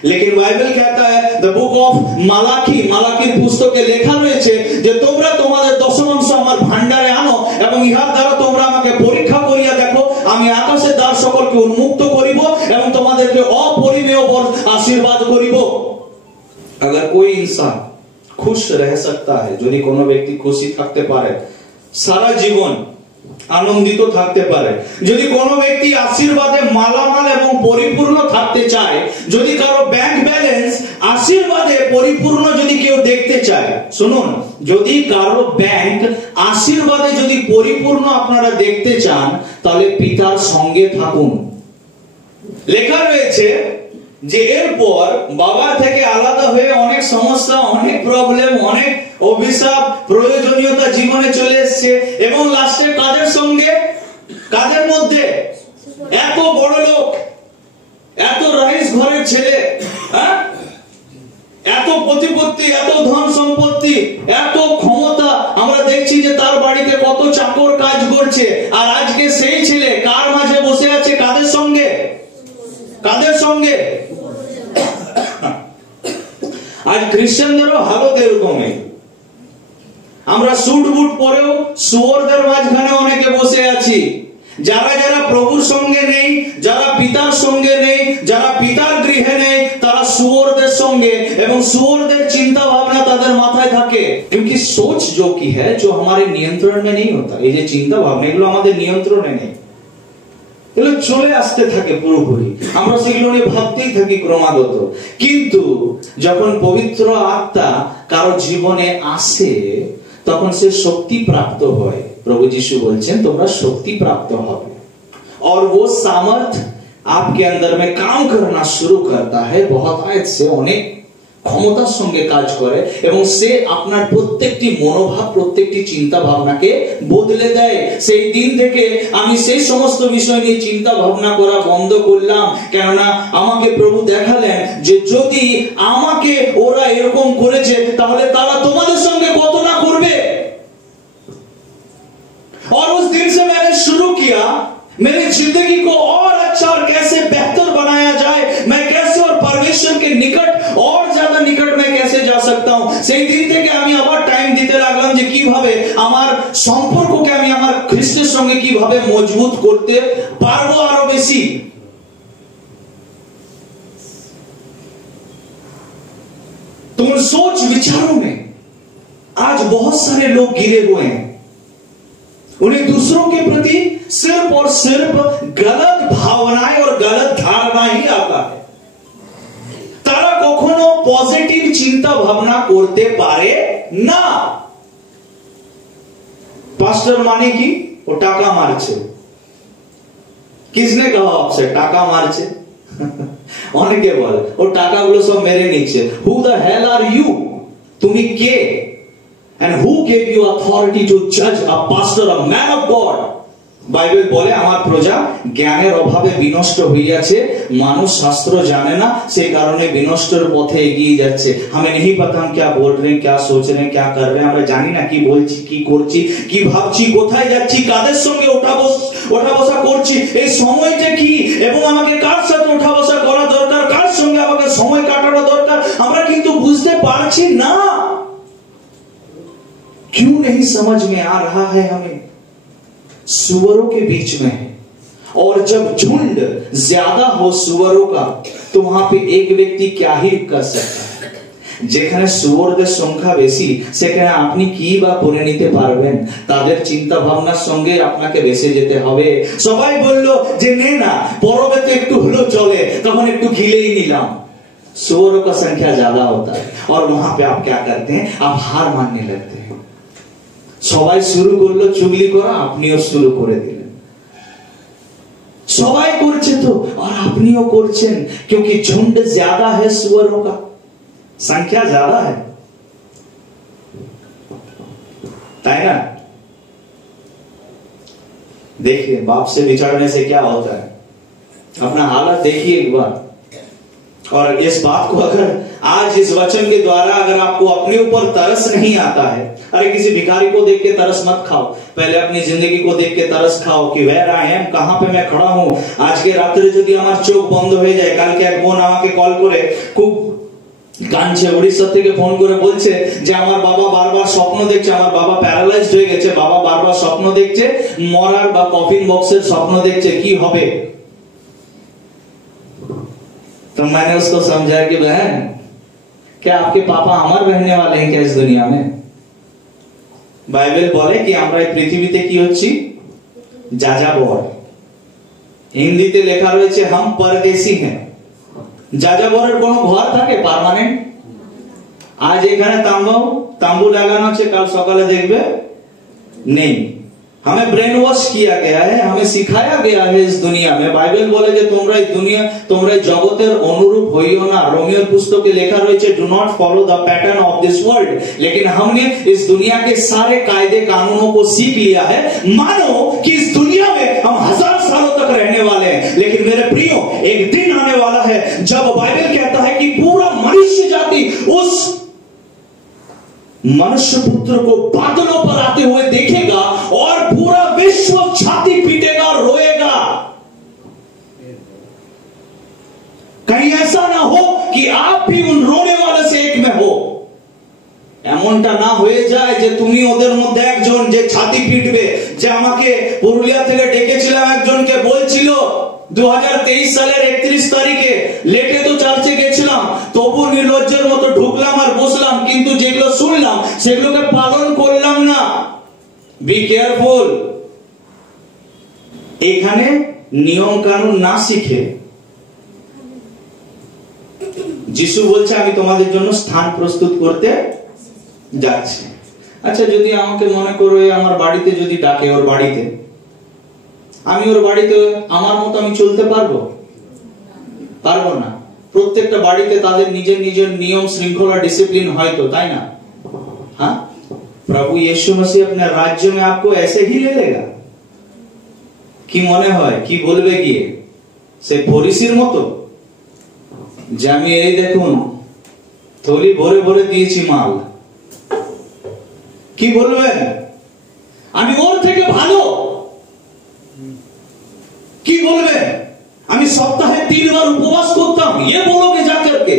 लेकिन बाइबल कहता है, द बुक ऑफ মালাকি, মালাকির পুস্তকে লেখা রয়েছে যে তোমরা তোমাদের দশমাংশ আমার ভান্ডারে আনো, এবং ইহার দ্বারা তোমরা আমাকে পরীক্ষা করিয়া দেখো, আমি আকাশের দ্বার সকলকে উন্মুক্ত করিব এবং তোমাদেরকে অপরিমেয় আশীর্বাদ করিব। अगर कोई इंसान खुश रह सकता है, যদি কোনো ব্যক্তি খুশি থাকতে পারে, সারা জীবন আনন্দিত থাকতে পারে, যদি কোনো ব্যক্তি আশীর্বাদে মালামাল এবং পরিপূর্ণ থাকতে চায়, যদি কারো ব্যাংক ব্যালেন্স আশীর্বাদে পরিপূর্ণ যদি কেউ দেখতে চায়, শুনুন, যদি কারো ব্যাংক আশীর্বাদে যদি পরিপূর্ণ আপনারা দেখতে চান, তাহলে পিতার সঙ্গে থাকুন। লেখা রয়েছে যে এরপর বাবা থেকে আলাদা হয়ে অনেক সমস্যা, অনেক প্রবলেম, অনেক অভিশাপ, প্রয়োজনীয়তা জীবনে চলে এসেছে, এবং লাস্টে কাজের সঙ্গে, কাজের মধ্যে এত বড় লোক, এত রাইস ঘরের ছেলে, এত প্রতিপত্তি, এত ধন সম্পত্তি, এত ক্ষমতা, আমরা দেখছি যে তার বাড়িতে কত চাকর কাজ করছে, আর আজকে সেই ছেলে কার মাঝে বসে আছে? কাদের সঙ্গে? কাদের সঙ্গে? আজ খ্রিস্টানদেরও হালত এরকমই। আমরা স্যুট বুট পরেও শুয়োরদের মাঝখানে অনেকে বসে আছি। যারা যারা প্রভুর সঙ্গে নেই, যারা পিতার সঙ্গে নেই, যারা পিতার গৃহে নেই, তারা শুয়োরদের সঙ্গে, এবং শুয়োরদের চিন্তা ভাবনা তাদের মাথায় থাকে। क्योंकि सोच जो की है जो हमारे नियंत्रण में नहीं होता। এই যে চিন্তা ভাবনা এগুলো আমাদের নিয়ন্ত্রণে নেই, এগুলো চলে আসতে থাকে পুরোপুরি, আমরা সেগুলো নিয়ে ভাবতেই থাকি ক্রমাগত। কিন্তু যখন পবিত্র আত্মা কারো জীবনে আসে তখন সে শক্তি প্রাপ্ত হয়। प्रभु यीशु बोलছেন তোমরা শক্তি প্রাপ্ত হবে, और वो सामर्थ आपके अंदर में काम करना शुरू करता है। बहुत आयत से অনেক ক্ষমতার সঙ্গে কাজ করে এবং সে আপনার প্রত্যেকটি মনোভাব, প্রত্যেকটি চিন্তা ভাবনাকে বদলে দেয়। সেই দিন থেকে আমি সেই সমস্ত বিষয় নিয়ে চিন্তা ভাবনা করা বন্ধ করলাম, কেননা আমাকে প্রভু দেখালেন যে যদি আমাকে ওরা এরকম করেছে তাহলে তারা তোমাদের সঙ্গে কত না করবে। और उस दिन से मैंने शुरू किया मेरी जिंदगी को और अच्छा और कैसे बेहतर बनाया जाए, मैं कैसे और परमेश्वर के निकट और ज्यादा निकट में कैसे जा सकता हूं। সেই দিন থেকে আমি আবার টাইম দিতে লাগলাম যে কিভাবে আমার সম্পর্ককে আমি আমার খ্রিস্টের সঙ্গে কিভাবে মজবুত করতে পারবো আরো বেশি। तो उन सोच विचारों में आज बहुत सारे लोग गिरे हुए हैं। उन्हें दूसरों के प्रति सिर्फ और सिर्फ गलत भावनाएं और गलत धारणा ही आता है। তারা কখনো পজিটিভ চিন্তা ভাবনা করতে পারে না। পাস্টার মানে কি? ও টাকা মারছে। किसने कहा आपसे টাকা মারছে? অনেকে বলে ও টাকাগুলো সব মেরে নিচ্ছে। Who the hell are you? তুমি কে? And who gave you authority to judge a pastor, a man of God? Bible বলে আমার প্রজা জ্ঞানের অভাবে বিনষ্ট হইয়াছে, মানুষ শাস্ত্র জানে না, সেই কারণে বিনষ্টের পথে এগিয়ে যাচ্ছে। हमें नहीं पता हम क्या बोल रहे हैं, क्या सोच रहे हैं, क्या कर रहे हैं, আমরা জানি না কি বলছি, কি করছি, কি ভাবছি, কোথায় যাচ্ছি, কাদের সঙ্গে ওঠা বসা করছি, এই সময়টা কি এবং আমাকে কার সাথে ওঠা বসা করা দরকার, কার সঙ্গে আমাকে সময় কাটানো দরকার, আমরা কিন্তু বুঝতে পারছি না। क्यों नहीं समझ में आ रहा है हमें? सुअरों के बीच में है, और जब झुंड ज्यादा हो सुअरों का तो वहां पे एक व्यक्ति क्या ही कर सकता है। যেখানে শুয়োরদের সংখ্যা বেশি সেখানে আপনি কি বা করে নিতে পারবেন? তাদের চিন্তা ভাবনার সঙ্গে আপনাকে বেঁচে যেতে হবে। সবাই বলল যে নে না পরবে তো একটু হলো চলে, তখন একটু গিলেই নিলাম। सुअरों का संख्या ज्यादा होता है और वहां पे आप क्या करते हैं? आप हार मानने लगते हैं। সবাই শুরু করলো চুগলি করা, আপনিও শুরু করে দিলেন। সবাই করছে তো और আপনিও করছেন, क्योंकि झुंड ज्यादा है, सुअरों का संख्या ज्यादा है, ताई ना? देखिए बाप से बिछड़ने से क्या होता है, अपना हालत देखिए एक बार। और इस बात को अगर आज इस वचन के द्वारा अगर आपको अपने ऊपर तरस नहीं आता है, अरे किसी भिखारी को देख के तरस मत खाओ, पहले अपनी जिंदगी को देख के तरस खाओ कि वेयर आई एम, कहां पे मैं खड़ा हूं। आज के रात्रे যদি আমার চোখ বন্ধ হয়ে যায়, কালকে এক বোন আমাকে কল করে খুব কাঁদছে, উড়িষ্যা থেকে ফোন করে বলছে যে আমার বাবা বারবার স্বপ্ন দেখছে, আমার বাবা প্যারালাইজড হয়ে গেছে, বাবা বারবার স্বপ্ন দেখছে, মরার বা কফিন বক্সের স্বপ্ন দেখছে, কি হবে? तो मैंने उसको समझाया कि बहन क्या आपके पापा अमर रहने वाले हैं क्या इस दुनिया में? बाइबल बोले कि আমরা এই পৃথিবীতে কি হচ্ছি? যাযাবর। হিন্দিতে লেখা রয়েছে हम परदेसी हैं। যাযাবরের কোনো ঘর থাকে পার্মানেন্ট? আজ এখানে তাম্বু লাগানো আছে, কাল সকালে দেখবে নেই। हमें ब्रेन वॉश किया गया है, हमें सिखाया गया है इस दुनिया में। बाइबल बोले যে তোমরা এই দুনিয়া, তোমরা এই জগতের অনুরূপ হইও না। रोमियो पुस्तके लिखा रहे do not follow the pattern of this world. लेकिन हमने इस दुनिया के सारे कायदे कानूनों को सीख लिया है, मानो कि इस दुनिया में हम 1000 सालों तक रहने वाले हैं। लेकिन मेरे प्रियो एक दिन आने वाला है जब बाइबल कहता है कि पूरा मनुष्य जाति उस मनुष्य पुत्र को बादलों पर आते हुए देखेगा और पूरा विश्व छाती पीटेगा, रोएगा। कहीं ऐसा ना हो कि आप भी उन रोने वाले से एक में हो। এমনটা না হয়ে যায় যে তুমি ওদের মধ্যে একজন যে ছাতি পিটবে, যে আমাকে পুরুলিয়া থেকে ডেকেছিলাম একজনকে বলছিল 2023 সালের 31 তারিখে লেটে তো চার্চে গেছিলাম, তবু নির্লজ্জের মতো ঢুকলাম আর বসলাম, কিন্তু যেগুলো শুনলাম সেগুলোকে পালন করলাম না। Be careful. এখানে নিয়ম কানুন না শিখে যিশু বলছে আমি তোমাদের জন্য স্থান প্রস্তুত করতে যাচ্ছি। আচ্ছা, যদি আমাকে মনে করো আমার বাড়িতে যদি ডাকে, ওর বাড়িতে, আমি ওর বাড়িতে আমার মতো আমি চলতে পারবো? পারবো না। প্রত্যেকটা বাড়িতে তাদের নিজের নিজের নিয়ম श्रृंखला डिसिप्लिन হয়তো, তাই না? हाँ, प्रभु यीशु मसीह अपने राज्य में आपको ऐसे ही ले लेगा? কি মনে হয় কি বলবে গিয়ে? সে ফরিসির মতো যে আমি এই দেখুন থলি ভরে ভরে দিয়েছি মাল, কি বলবেন? আমি ওর থেকে ভালো, কি বলবেন? আমি সপ্তাহে 3 बार उपवास করতাম, ये बोलोगे जाकर के?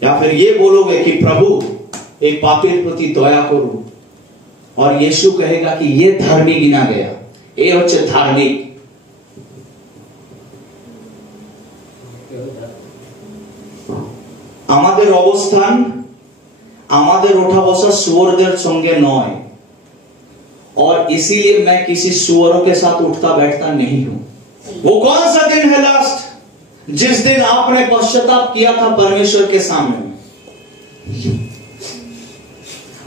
या फिर ये बोलोगे कि प्रभु एक पापी प्रति दया करो, और यीशु कहेगा कि ये धार्मिक गिना गया, ये হচ্ছে ধার্মিক। আমাদের অবস্থান আমাদের ওঠা বসা শুয়োরদের সঙ্গে নয়, और इसीलिए मैं किसी सुअरों के साथ उठता बैठता नहीं हूं। वो कौन सा दिन है लास्ट, जिस दिन आपने पश्चाताप किया था परमेश्वर के सामने?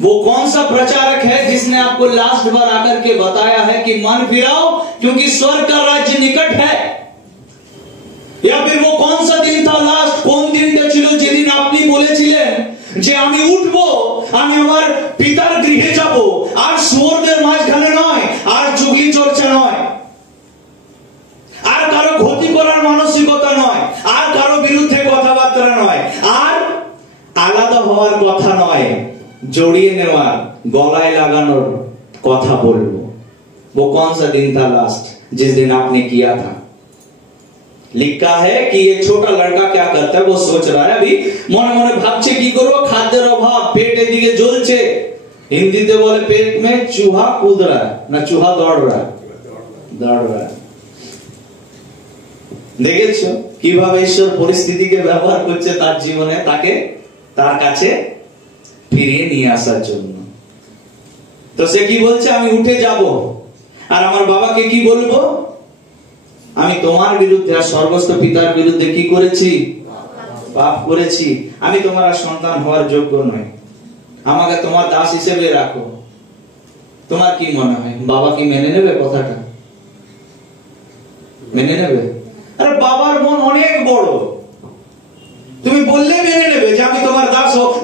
वो कौन सा प्रचारक है जिसने आपको लास्ट बार आकर के बताया है कि मन फिराओ क्योंकि स्वर्ग का राज्य निकट है? या फिर वो कौन सा दिन था लास्ट, কোন দিনটা ছিল যেদিন আপনি বলেছিলেন যে আমি উঠবো, আমি আমার পিতার গৃহে যাব, আর শুয়োরদের মাঝখানে নয়, আর চুগলি চর্চা নয়, আর কারো ক্ষতি করার মানসিকতা নয়, আর কারো বিরুদ্ধে কথাবার্তা নয়, আর আলাদা হওয়ার কথা নয়, জড়িয়ে নেওয়ার, গলায় লাগানোর কথা বলবো। वो कौन सा दिन था लास्ट जिस दिन आपने किया था? लिखा है कि ये छोटा लड़का क्या करता है, वो सोच रहा है अभी মনে মনে ভাবছে কি করব, খাদ্যের অভাব, পেট এদিকে জ্বলছে, হিন্দিতে বলে পেট में चूहा कूद रहा है, ना चूहा दौड़ रहा है, दौड़ रहा है। দেখেছো কিভাবে ঈশ্বর পরিস্থিতিকে ব্যবহার করছে তার জীবনে, তাকে তার কাছে ফিরিয়ে নিয়ে আসার জন্য। তো সে কি বলছে, আমি উঠে যাব, আর আমার বাবাকে কি বলবো, আমি তোমার বিরুদ্ধে আর স্বর্গস্থ পিতার বিরুদ্ধে কি করেছি, পাপ করেছি, আমি তোমার সন্তান হওয়ার যোগ্য নই, আমাকে তোমার দাস হিসেবে রাখো। তোমার কি মনে হয় বাবা কি মেনে নেবে কথাটা? মেনে নেবে? আরে বাবার মন অনেক বড়, তুমি বললে মেনে নেবে যে আমি তোমার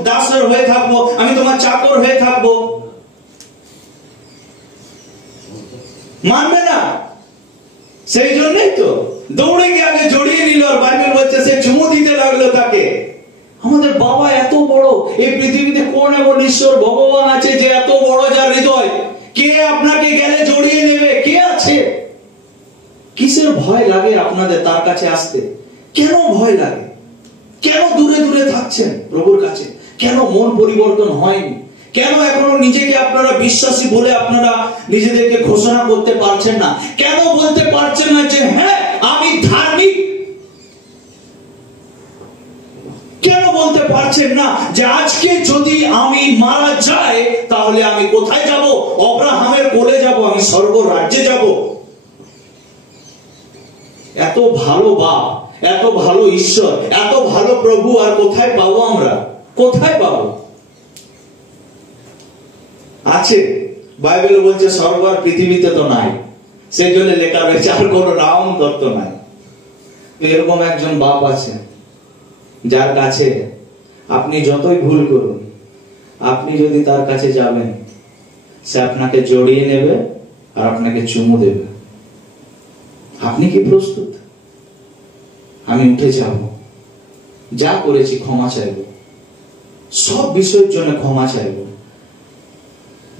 দাসের হয়ে থাকবো, আমি তোমার চাকর হয়ে থাকবো? মানবে না। সেই জন্যই তো দৌড়ে গিয়ে আগে জড়িয়ে নিল, আর বাইবেল বলছে সে চুমু দিতে লাগলো তাকে। আমাদের বাবা এত বড়, এই পৃথিবীতে কোন এমন ঈশ্বর ভগবান আছে যে এত বড়, যার হৃদয়? কে আপনাকে গেলে জড়িয়ে নেবে? কে আছে? কিসের ভয় লাগে আপনাদের তার কাছে আসতে? কেন ভয় লাগে? কেন দূরে দূরে থাকছেন প্রভুর কাছে? কেন মন পরিবর্তন হয়নি? কেন এখনো নিজেকে আপনারা বিশ্বাসী বলে আপনারা নিজেদেরকে ঘোষণা করতে পারছেন না? কেন বলতে পারছেন না যে হ্যাঁ আমি ধার্মিক? কেন বলতে পারছেন না যে আজকে যদি আমি মারা যাই তাহলে আমি কোথায় যাব? অব্রাহামের কোলে যাব, আমি স্বর্গ রাজ্যে যাব। এত ভালো বাপ, এত ভালো ঈশ্বর, এত ভালো প্রভু আর কোথায় পাবো আমরা? কোথায় পাবো? আছে, বাইবেল বলছে স্বর্গ আর পৃথিবীতে তো নাই, সেই জন্য লেখা রয়েছে আর কোন নাম তত্ত্ব নাই। এরকম একজন বাপ আছে যার কাছে আপনি যতই ভুল করুন, আপনি যদি তার কাছে যাবেন, সে আপনাকে জড়িয়ে নেবে আর আপনাকে চুমু দেবে। আপনি কি প্রস্তুত? আমি উঠে যাব, যা করেছি ক্ষমা চাইব, সব বিষয়ের জন্য ক্ষমা চাইব।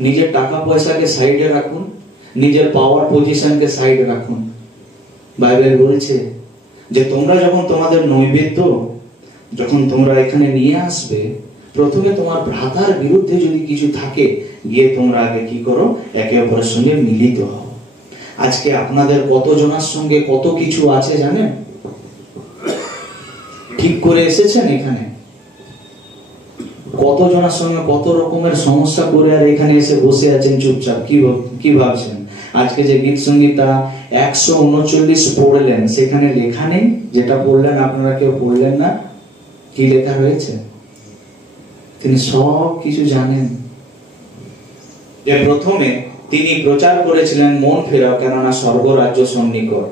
নিজের টাকা পয়সাকে সাইডে রাখুন, নিজের পাওয়ার পজিশনকে সাইডে রাখুন। বাইবেল বলছে যে তোমরা যখন তোমাদের নৈবেদ্য যখন তোমরা এখানে নিয়ে আসবে, প্রথমে তোমার ভ্রাতার বিরুদ্ধে যদি কিছু থাকে, গিয়ে তোমরা আগে কি করো, একে অপরের সঙ্গে মিলিত হও। আজকে আপনাদের কতজনের সঙ্গে কত কিছু আছে জানেন? ঠিক করে এসেছেন এখানে, কতজনের সঙ্গে কত রকমের সমস্যা করে আর এখানে এসে বসে আছেন চুপচাপ। কি ভাবছেন? আজকে যে গীত সঙ্গীতা 139 পড়লেন, সেখানে লেখা নেই? যেটা পড়লেন আপনারা কেউ পড়লেন না? কি লেখা রয়েছে? তিনি সব কিছু জানেন। যে প্রথমে তিনি প্রচার করেছিলেন মন ফেরাও, কেননা স্বর্গরাজ্য সন্নিকট।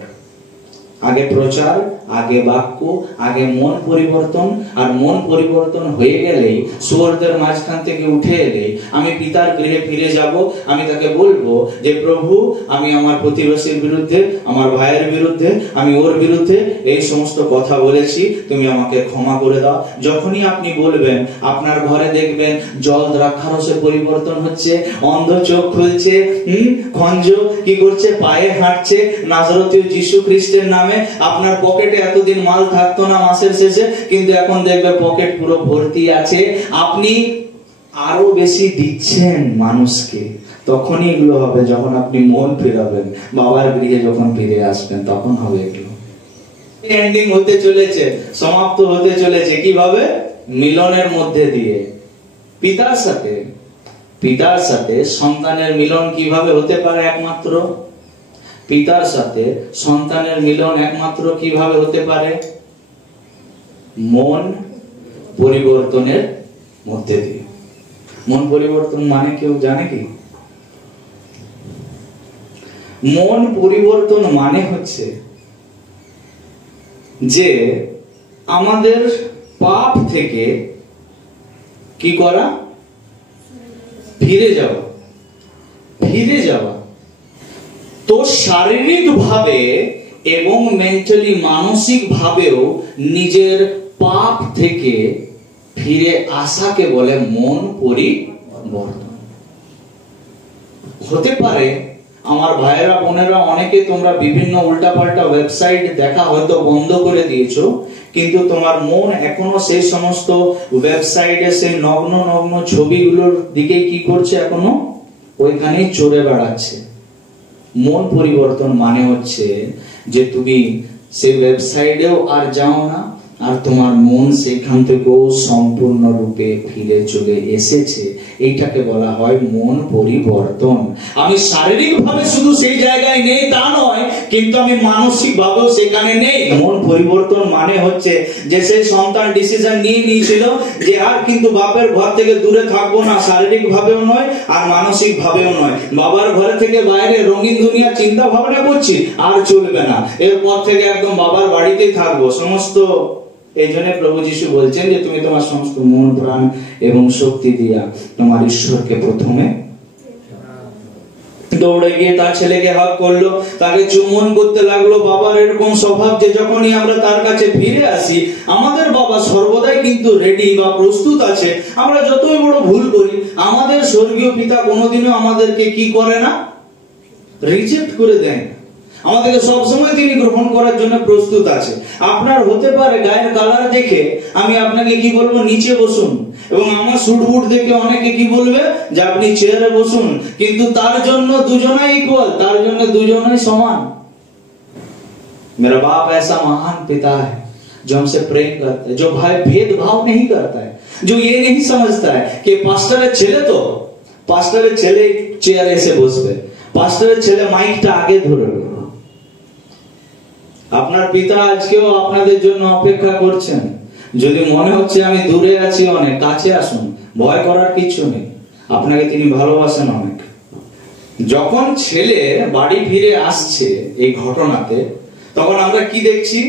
আগে প্রচার, আগে বাক্য, আগে মন পরিবর্তন। আর মন পরিবর্তন হয়ে গেলেই, সুয়ারদের মাঝখান থেকে উঠে এলেই আমি পিতার গৃহে ফিরে যাব। আমি তাকে বলবো যে প্রভু, আমি আমার প্রতিবেশীর বিরুদ্ধে, আমার ভাইয়ের বিরুদ্ধে, আমি ওর বিরুদ্ধে এই সমস্ত কথা বলেছি, তুমি আমাকে ক্ষমা করে দাও। যখনই আপনি বলবেন, আপনার ঘরে দেখবেন জল দ্রাক্ষারসে পরিবর্তন হচ্ছে, অন্ধ চোখ খুলছে, খঞ্জ কি করছে, পায়ে হাঁটছে নাজরতীয় যীশু খ্রিস্টের নামে। আপনার পকেটে এতদিন মাল থাকতো না মাসের শেষে, কিন্তু এখন দেখবে পকেট পুরো ভর্তি আছে, আপনি আরো বেশি দিচ্ছেন মানুষকে। তখনই এগুলো হবে যখন আপনি মন ফেরাবেন, বাবার গৃহে যখন ফিরে আসবেন, তখন হবে এগুলো। এন্ডিং হতে চলেছে, সমাপ্ত হতে চলেছে কিভাবে? মিলনের মধ্যে দিয়ে। পিতার সাথে সন্তানের মিলন কিভাবে হতে পারে? একমাত্র পিতার সাথে সন্তানের মিলন একমাত্র কিভাবে হতে পারে? মন পরিবর্তনের মধ্যে দিয়ে। মন পরিবর্তন মানে কেউ জানে কি? মন পরিবর্তন মানে হচ্ছে যে আমাদের পাপ থেকে কি করা? ফিরে যাওয়া। তো শারীরিক ভাবে এবং মেন্টালি, মানসিক ভাবেও নিজের পাপ থেকে ফিরে আসাকে বলে মন পরিবর্তন। হতে পারে আমার ভাইয়েরা বোনেরা, অনেকে তোমরা বিভিন্ন উল্টাপাল্টা ওয়েবসাইট দেখা হয়তো বন্ধ করে দিয়েছো, কিন্তু তোমার মন এখনো সেই সমস্ত ওয়েবসাইটে সেই নগ্ন ছবিগুলোর দিকে কি করছে? এখনো ওইখানেই চড়ে বেড়াচ্ছে। মন পরিবর্তন মানে হচ্ছে যে তুমি সেই ওয়েবসাইটেও আর যাও না, আর তোমার মন সেখান থেকেও সম্পূর্ণরূপে ফিরে চলে এসেছে। এইটাকে বলা হয় মন পরিবর্তন। আমি শারীরিক ভাবে শুধু সেই জায়গায় নেই তা নয়, কিন্তু আমি মানসিক ভাবেও সেখানে নেই। মন পরিবর্তন মানে হচ্ছে যে সেই সন্তান ডিসিশন নিয়েছিল যে আর কিন্তু বাপের ঘর থেকে দূরে থাকবো না, শারীরিক ভাবেও নয় আর মানসিক ভাবেও নয়। বাবার ঘরে থেকে বাইরে রঙিন দুনিয়া চিন্তা ভাবনা করছি, আর চলবে না, এরপর থেকে একদম বাবার বাড়িতেই থাকবো। সমস্ত এই জন্য প্রভু যীশু বলছেন যে তুমি তোমার সমস্ত মন প্রাণ এবং শক্তি দিয়া তোমার ঈশ্বরকে প্রথমে। দৌড়ে গিয়ে তার ছেলেকে হাত করলো, তাকে চুম্বন করতে লাগলো। বাবার এরকম স্বভাব যে যখনই আমরা তার কাছে ফিরে আসি, আমাদের বাবা সর্বদাই কিন্তু রেডি বা প্রস্তুত আছে। আমরা যতই বড় ভুল করি, আমাদের স্বর্গীয় পিতা কোনোদিনও আমাদেরকে কি করে না? রিজেক্ট করে দেন। আমাদেরকে সবসময় তিনি গ্রহণ করার জন্য প্রস্তুত আছে। আপনার হতে পারে গায়ের কালার দেখে আমি আপনাকে কি বলবো, নিচে বসুন, এবং আমার সুট বুট দেখে অনেকে কি বলবে যে আপনি চেয়ারে বসুন, কিন্তু তার জন্য দুজনাই ইকুয়াল, তার জন্য দুজনাই সমান। मेरा बाप ऐसा महान पिता है जो हमसे प्रेम करता है, जो भाई भेदभाव नहीं करता है, जो ये नहीं समझता है कि पास्टरेর ছেলে তো পাস্টরের ছেলে চেয়ারে এসে বসবে, পাস্টরের ছেলে মাইকটা আগে ধরবে। আপনার পিতা আজকেও আপনাদের জন্য অপেক্ষা করছেন। যদি মনে হচ্ছে আমি দূরে আছি, অনেক কাছে আসুন, ভয় করার কিছু নেই, আপনাকে তিনি ভালোবাসেন অনেক। যখন ছেলে বাড়ি ফিরে আসছে এই ঘটনাতে, তখন আমরা কি দেখছি?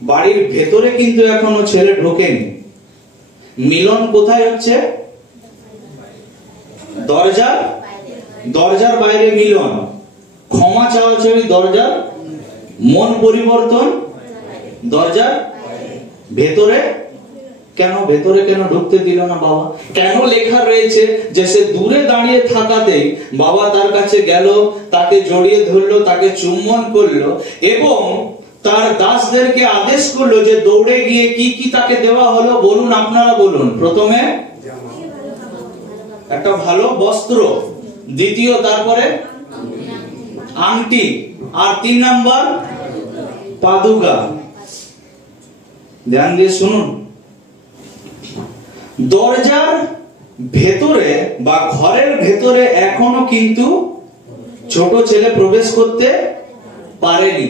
বাড়ির ভেতরে কিন্তু এখনো ছেলে ঢোকেনি। মিলন কোথায় হচ্ছে? দরজার বাইরে মিলন, ক্ষমা চাওয়া চাওয়ি দরজার, মন পরিবর্তন দরজার ভেতরে। কেন ভেতরে কেন ঢুকতে দিল না বাবা? কেন লেখা রয়েছে যে সে দূরে দাঁড়িয়ে থাকাতেই বাবা তার কাছে গেল, তাকে জড়িয়ে ধরলো, তাকে চুম্বন করলো, এবং তার দাসদেরকে আদেশ করলো যে দৌড়ে গিয়ে কি কি তাকে দেওয়া হলো বলুন, আপনারা বলুন। প্রথমে একটা ভালো বস্ত্র, দ্বিতীয় তারপরে আংটি, আর 3 নাম্বার পাদুকা। ধ্যান দিয়ে শুনুন। দরজার ভেতরে বা ঘরের ভেতরে এখনো কিন্তু ছোট ছেলে প্রবেশ করতে পারেনি।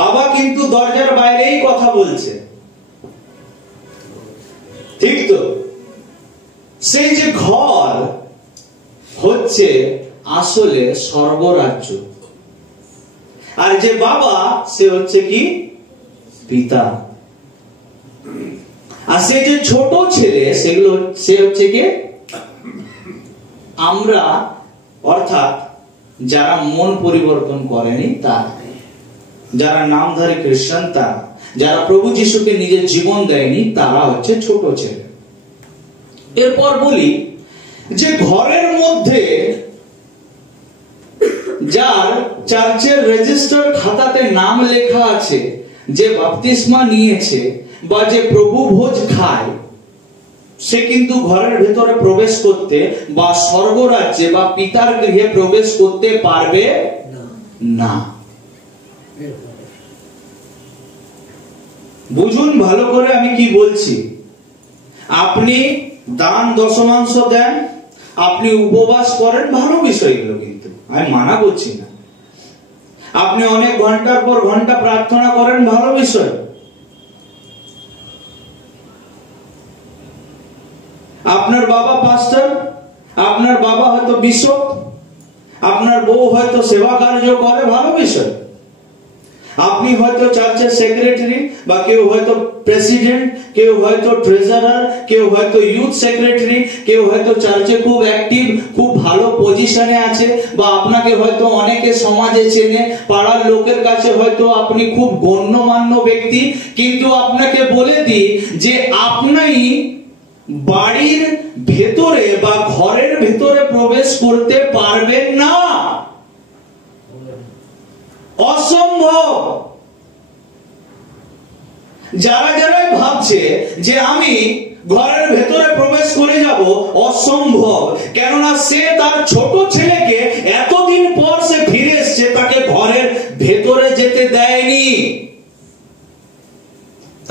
বাবা কিন্তু দরজার বাইরেই কথা বলছে, ঠিক তো? সেই যে ঘর হচ্ছে আসলে স্বর্গরাজ্য, আর যে বাবা সে হচ্ছে কি পিতা, আর সে যে ছোট ছেলে সেগুলো সে হচ্ছে কি আমরা, অর্থাৎ যারা মন পরিবর্তন করেনি তারা, যারা নামধারী খ্রিস্টান তারা, যারা প্রভু যিশুকে নিজের জীবন দেয়নি তারা হচ্ছে ছোট ছেলে। এরপর বলি যে ঘরের মধ্যে যার চার্চের রেজিস্টার খাতাতে নাম লেখা আছে, যে বাপ্তিস্মা নিয়েছে বা যে প্রভু ভোজ খায়, সে কিন্তু ঘরের ভেতরে প্রবেশ করতে বা স্বর্গরাজ্যে বা পিতার গৃহে প্রবেশ করতে পারবে না। বুঝুন ভালো করে আমি কি বলছি। আপনি দান দশমাংশ দেন, আপনি উপবাস করেন, ভালো বিষয় এগুলো, কিন্তু আমি মানা করছি না। আপনি অনেক ঘন্টার পর ঘন্টা প্রার্থনা করেন, ভালো বিষয়। আপনার বাবা পাস্টার, আপনার বাবা হয়তো বিশপ, আপনার বউ হয়তো সেবা কার্য করে, ভালো বিষয়। আপনি হয়তো চার্চের সেক্রেটারি, বা কেউ হয়তো প্রেসিডেন্ট, কেউ হয়তো ট্রেজারার, কেউ হয়তো ইউথ সেক্রেটারি, কেউ হয়তো চার্চে খুব অ্যাক্টিভ, খুব ভালো পজিশনে আছে, বা আপনাকে হয়তো অনেকে সমাজে চেনে, পাড়ার লোকের কাছে হয়তো আপনি খুব গণ্যমান্য ব্যক্তি। কিন্তু আপনাকে বলে দিই যে আপনি বাড়ির ভেতরে বা ঘরের ভেতরে প্রবেশ করতে পারবেন না, অসম্ভব। যারা যারা ভাবছে যে আমি ঘরের ভেতরে প্রবেশ করে যাব, অসম্ভব। কেননা সে তার ছোট ছেলেকে এতদিন পর সে ফিরে এসছে, তাকে ঘরের ভেতরে যেতে দেয়নি।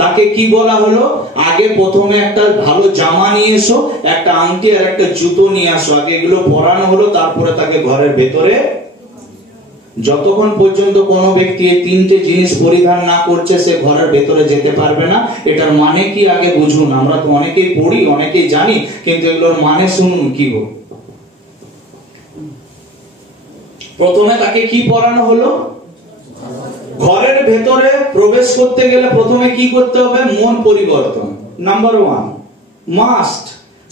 তাকে কি বলা হলো? আগে প্রথমে একটা ভালো জামা নিয়ে এসো, একটা আংটি আর একটা জুতো নিয়ে আসো, আগে এগুলো পরানো হলো, তারপরে তাকে ঘরের ভেতরে। যতক্ষণ পর্যন্ত কোনো ব্যক্তি এই 3টে জিনিস পরিধান না করছে সে ঘরের ভেতরে যেতে পারবে না। এটার মানে কি আগে বুঝুন। আমরা তো অনেকেই পড়ি, অনেকেই জানি, কিন্তু এগুলোর মানে শুনুন কি গো। প্রথমে তাকে কি পরানো হলো? ঘরের ভেতরে প্রবেশ করতে গেলে প্রথমে কি করতে হবে? মন পরিবর্তন। Number 1 must.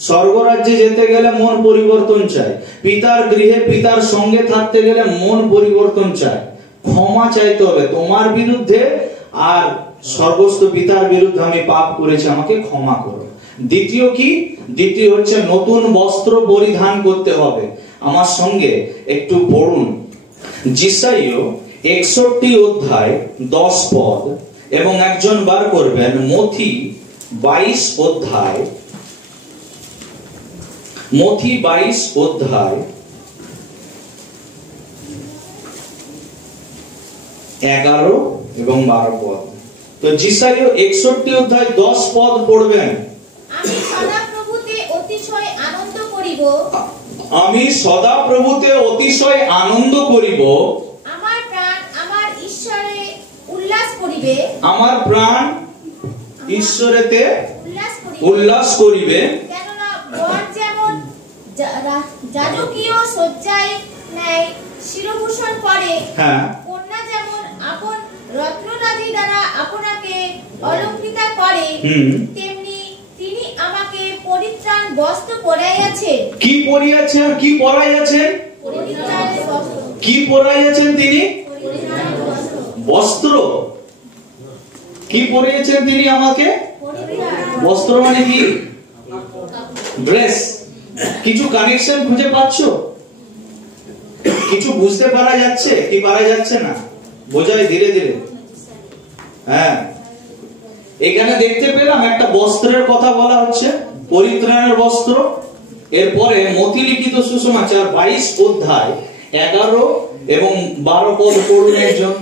স্বর্গরাজ্যে যেতে গেলে মন পরিবর্তন চাই। পিতার গৃহে পিতার সঙ্গে থাকতে গেলে মন পরিবর্তন চাই। ক্ষমা চাইতে হবে তোমার বিরুদ্ধে, আর সর্বস্ত পিতার বিরুদ্ধে আমি পাপ করেছি, আমাকে ক্ষমা করো। দ্বিতীয় কি? দ্বিতীয় হচ্ছে নতুন বস্ত্র পরিধান করতে হবে। আমার সঙ্গে একটু পড়ুন যিশাইয়া 61 অধ্যায় 10 পদ, এবং একজন বার করবেন মথি 22 অধ্যায়, মথি 22 অধ্যায় 11 এবং 12 পদ। তো যিশাইয়া 61 অধ্যায় 10 পদ পড়বেন। আমি সদা প্রভুতে অতিশয় আনন্দ করিব, আমি সদা প্রভুতে অতিশয় আনন্দ করিব, আমার প্রাণ আমার ঈশ্বরে উল্লাস করিবে, আমার প্রাণ ঈশ্বরেতে উল্লাস করিবে। উল্লাস করিবে। কেননা বর যেমন যাজকীয় সজ্জায় ন্যায় শিরভূষণ পরে, হ্যাঁ, কন্যা যেমন আপন রত্নরাজি দ্বারা আপনাকে অলঙ্কৃতা করে, তেমনি তিনি আমাকে পরিত্রাণ বস্ত্র পরাইয়াছেন। কি পরিয়াছেন আর কি পরাইয়াছেন? পরিত্রাণের বস্ত্র। কি পরাইয়াছেন তিনি? পরিত্রাণের বস্ত্র। বস্ত্র। কি পরিয়েছেন তিনি আমাকে? পরিত্রাণ। বস্ত্র মানে কি? ড্রেস। কিছু কানেকশন খুঁজে পাচ্ছ? কিছু বুঝতে পারা যাচ্ছে কি পারা যাচ্ছে না? বোঝাই ধীরে ধীরে। হ্যাঁ, এখানে দেখতে পেলাম একটা বস্ত্রের কথা বলা হচ্ছে, পরিত্রাণের বস্ত্র। এরপরে মতি লিখিত সুসমাচার 22 অধ্যায় 11 এবং 12 পদ পড়ুন একজন।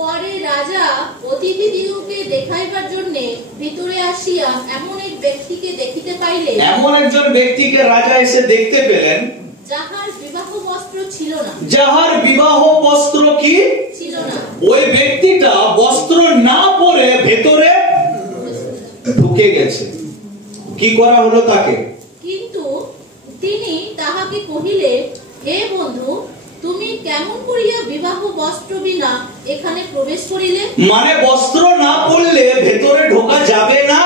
পরে রাজা অতিথিদিগকে দেখাইবার জন্য ভিতরে আসিয়া এমন এক ব্যক্তিকে দেখিতে পাইলেন, এমন একজন ব্যক্তিকে রাজা এসে দেখতে পেলেন, যাহার বিবাহ বস্ত্র ছিল না, যাহার বিবাহ বস্ত্র কি ছিল না। ওই ব্যক্তিটা বস্ত্র না পরে ভেতরে ঢুকে গেছে। কি করা হলো তাকে? কিন্তু তিনি তাহাকে কহিলেন, হে বন্ধু, তুমি কেমন করিয়া বিবাহ বস্ত্র বিনা এখানে প্রবেশ করিলে? মানে বস্ত্র না পরলে ভেতরে ঢোকা যাবে না,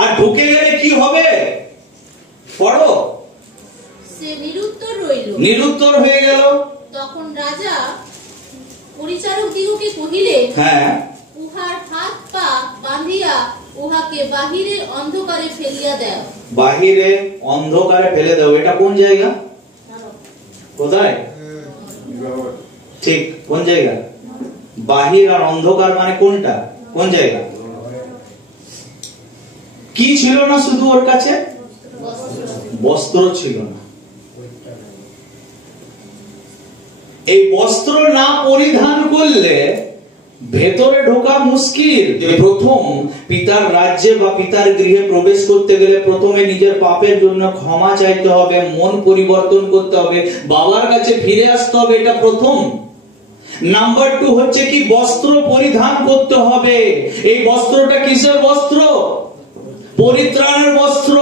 আর ঢুকে গেলে কি হবে পড়ো। সে নিরুত্তর রইল। নিরুত্তর হয়ে গেল। তখন রাজা পরিচারক দিগকে কহিলেন, হ্যাঁ, উহার হাত পা বাঁধিয়া উহাকে বাহিরের অন্ধকারে ফেলিয়া দাও। বাহিরে অন্ধকারে ফেলে দাও। এটা কোন জায়গা? কোথায়? ঠিক, কোন জায়গা? বাহির আর অন্ধকার মানে কোনটা, কোন জায়গা? কি ছিল না শুধু ওর কাছে? বস্ত্র ছিল না। এই বস্ত্র না পরিধান করলে ভেতরে ঢোকা মুশকিল। প্রথম পিতার রাজ্যে বা পিতার গৃহে প্রবেশ করতে গেলে প্রথমে নিজের পাপের জন্য ক্ষমা চাইতে হবে, মন পরিবর্তন করতে হবে, বাবার কাছে ফিরে আসতে হবে, এটা প্রথম। নাম্বার 2 হচ্ছে কি, বস্ত্র পরিধান করতে হবে। এই বস্ত্রটা কিসের বস্ত্র? পরিত্রাণের বস্ত্র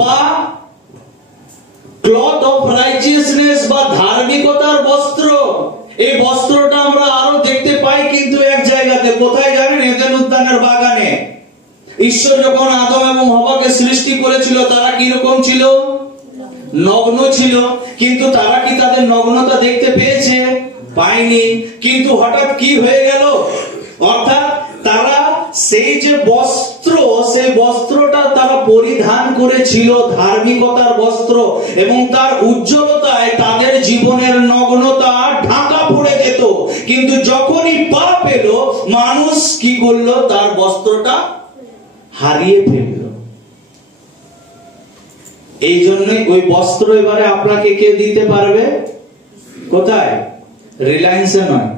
বা ক্লথ অফ রাইচিয়াসনেস বা ধার্মিকতার বস্ত্র। এই বস্ত্রটা আমরা আরো দেখতে পাই কিন্তু এক জায়গাতে। কোথায় জানেন? এদেন উদ্যানের বাগানে। ঈশ্বর যখন আদম এবং হওয়াকে সৃষ্টি করেছিল, তারা কি রকম ছিল? নগ্ন ছিল। কিন্তু তারা কি তাদের নগ্নতা দেখতে পেয়েছে? পায়নি। কিন্তু হঠাৎ কি হয়ে গেল? অর্থাৎ তারা সেই যে বস্ত্র, সেই বস্ত্রটা তারা পরিধান করেছিল, ধার্মিকতার বস্ত্র, এবং তার উজ্জ্বলতায় তাদের জীবনের নগ্নতা ঢাকা পড়ে যেত। কিন্তু যখনই পাপ এলো, মানুষ কি করলো? তার বস্ত্রটা হারিয়ে ফেলল। এই জন্যই ওই বস্ত্র এবারে আপনাকে কে দিতে পারবে? কোথায়? রিলায়েন্সে নয়,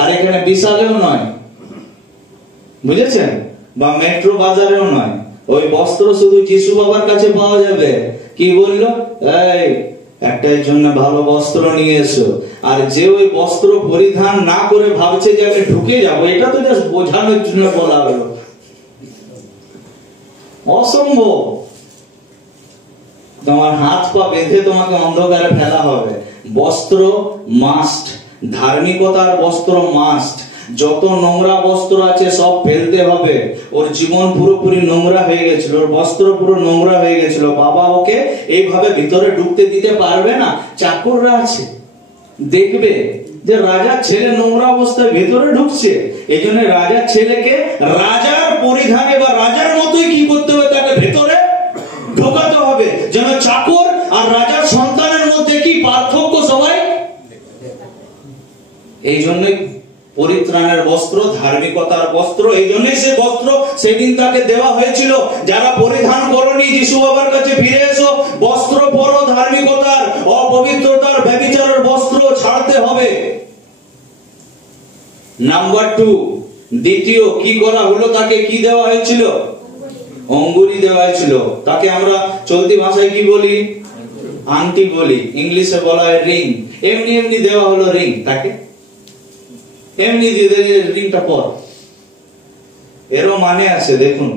আর এখানে বিশালেও নয়, বুঝেছেন? বা মেট্রো বাজারেও নয়। ওই বস্ত্র শুধু যিশু বাবার কাছে পাওয়া যাবে। কি বললো? এই একটার জন্য ভালো বস্ত্র নিয়ে এসো। আর যে ওই বস্ত্র পরিধান না করে ভাবছে যে আমি ঢুকে যাবো, এটা তো জাস্ট বোঝানোর জন্য বলা হলো। অসম্ভব। তোমার হাত পা বেঁধে তোমাকে অন্ধকারে ফেলা হবে। বস্ত্র মাস্ট, ধার্মিকতার বস্ত্র মাস্ট। যত নোংরা বস্ত্র আছে সব ফেলতে হবে। ওর জীবন পুরোপুরি নোংরা হয়ে গেছিল, ওর বস্ত্র পুরো নোংরা হয়ে গেছিল। বাবা ওকে এইভাবে ভিতরে ঢুকতে দিতে পারবে না। চাকররা আছে, দেখবে যে রাজার ছেলে নোংরা অবস্থায় ভেতরে ঢুকছে। এই জন্য রাজার ছেলেকে রাজার পরিধানে বা রাজার মতোই কি করতে হবে? তাকে ভেতরে ঢোকাতে হবে। যেন চাকর আর রাজার সন্তানের মধ্যে কি পার্থক্য সবাই। এই জন্যই পরিত্রাণের বস্ত্র, ধার্মিকতার বস্ত্র। এই জন্যই সে বস্ত্র সেদিন তাকে দেওয়া হয়েছিল। যারা পরিধান করনি, যিশু বাবার কাছে ফিরে এসো, বস্ত্র পরো, ধার্মিকতার, অপবিত্রতার, ব্যভিচারের বস্ত্র ছাড়তে হবে। নাম্বার 2, দ্বিতীয় কি করা হলো? তাকে কি দেওয়া হয়েছিল? অঙ্গুরি দেওয়া হয়েছিল। তাকে আমরা চলতি ভাষায় কি বলি? আংটি বলি। ইংলিশে বলা হয় রিং। এমনি এমনি দেওয়া হলো রিং। তাকে এমনি দিয়ে দিলে রিংটা পর। এরও মানে আছে, দেখুন।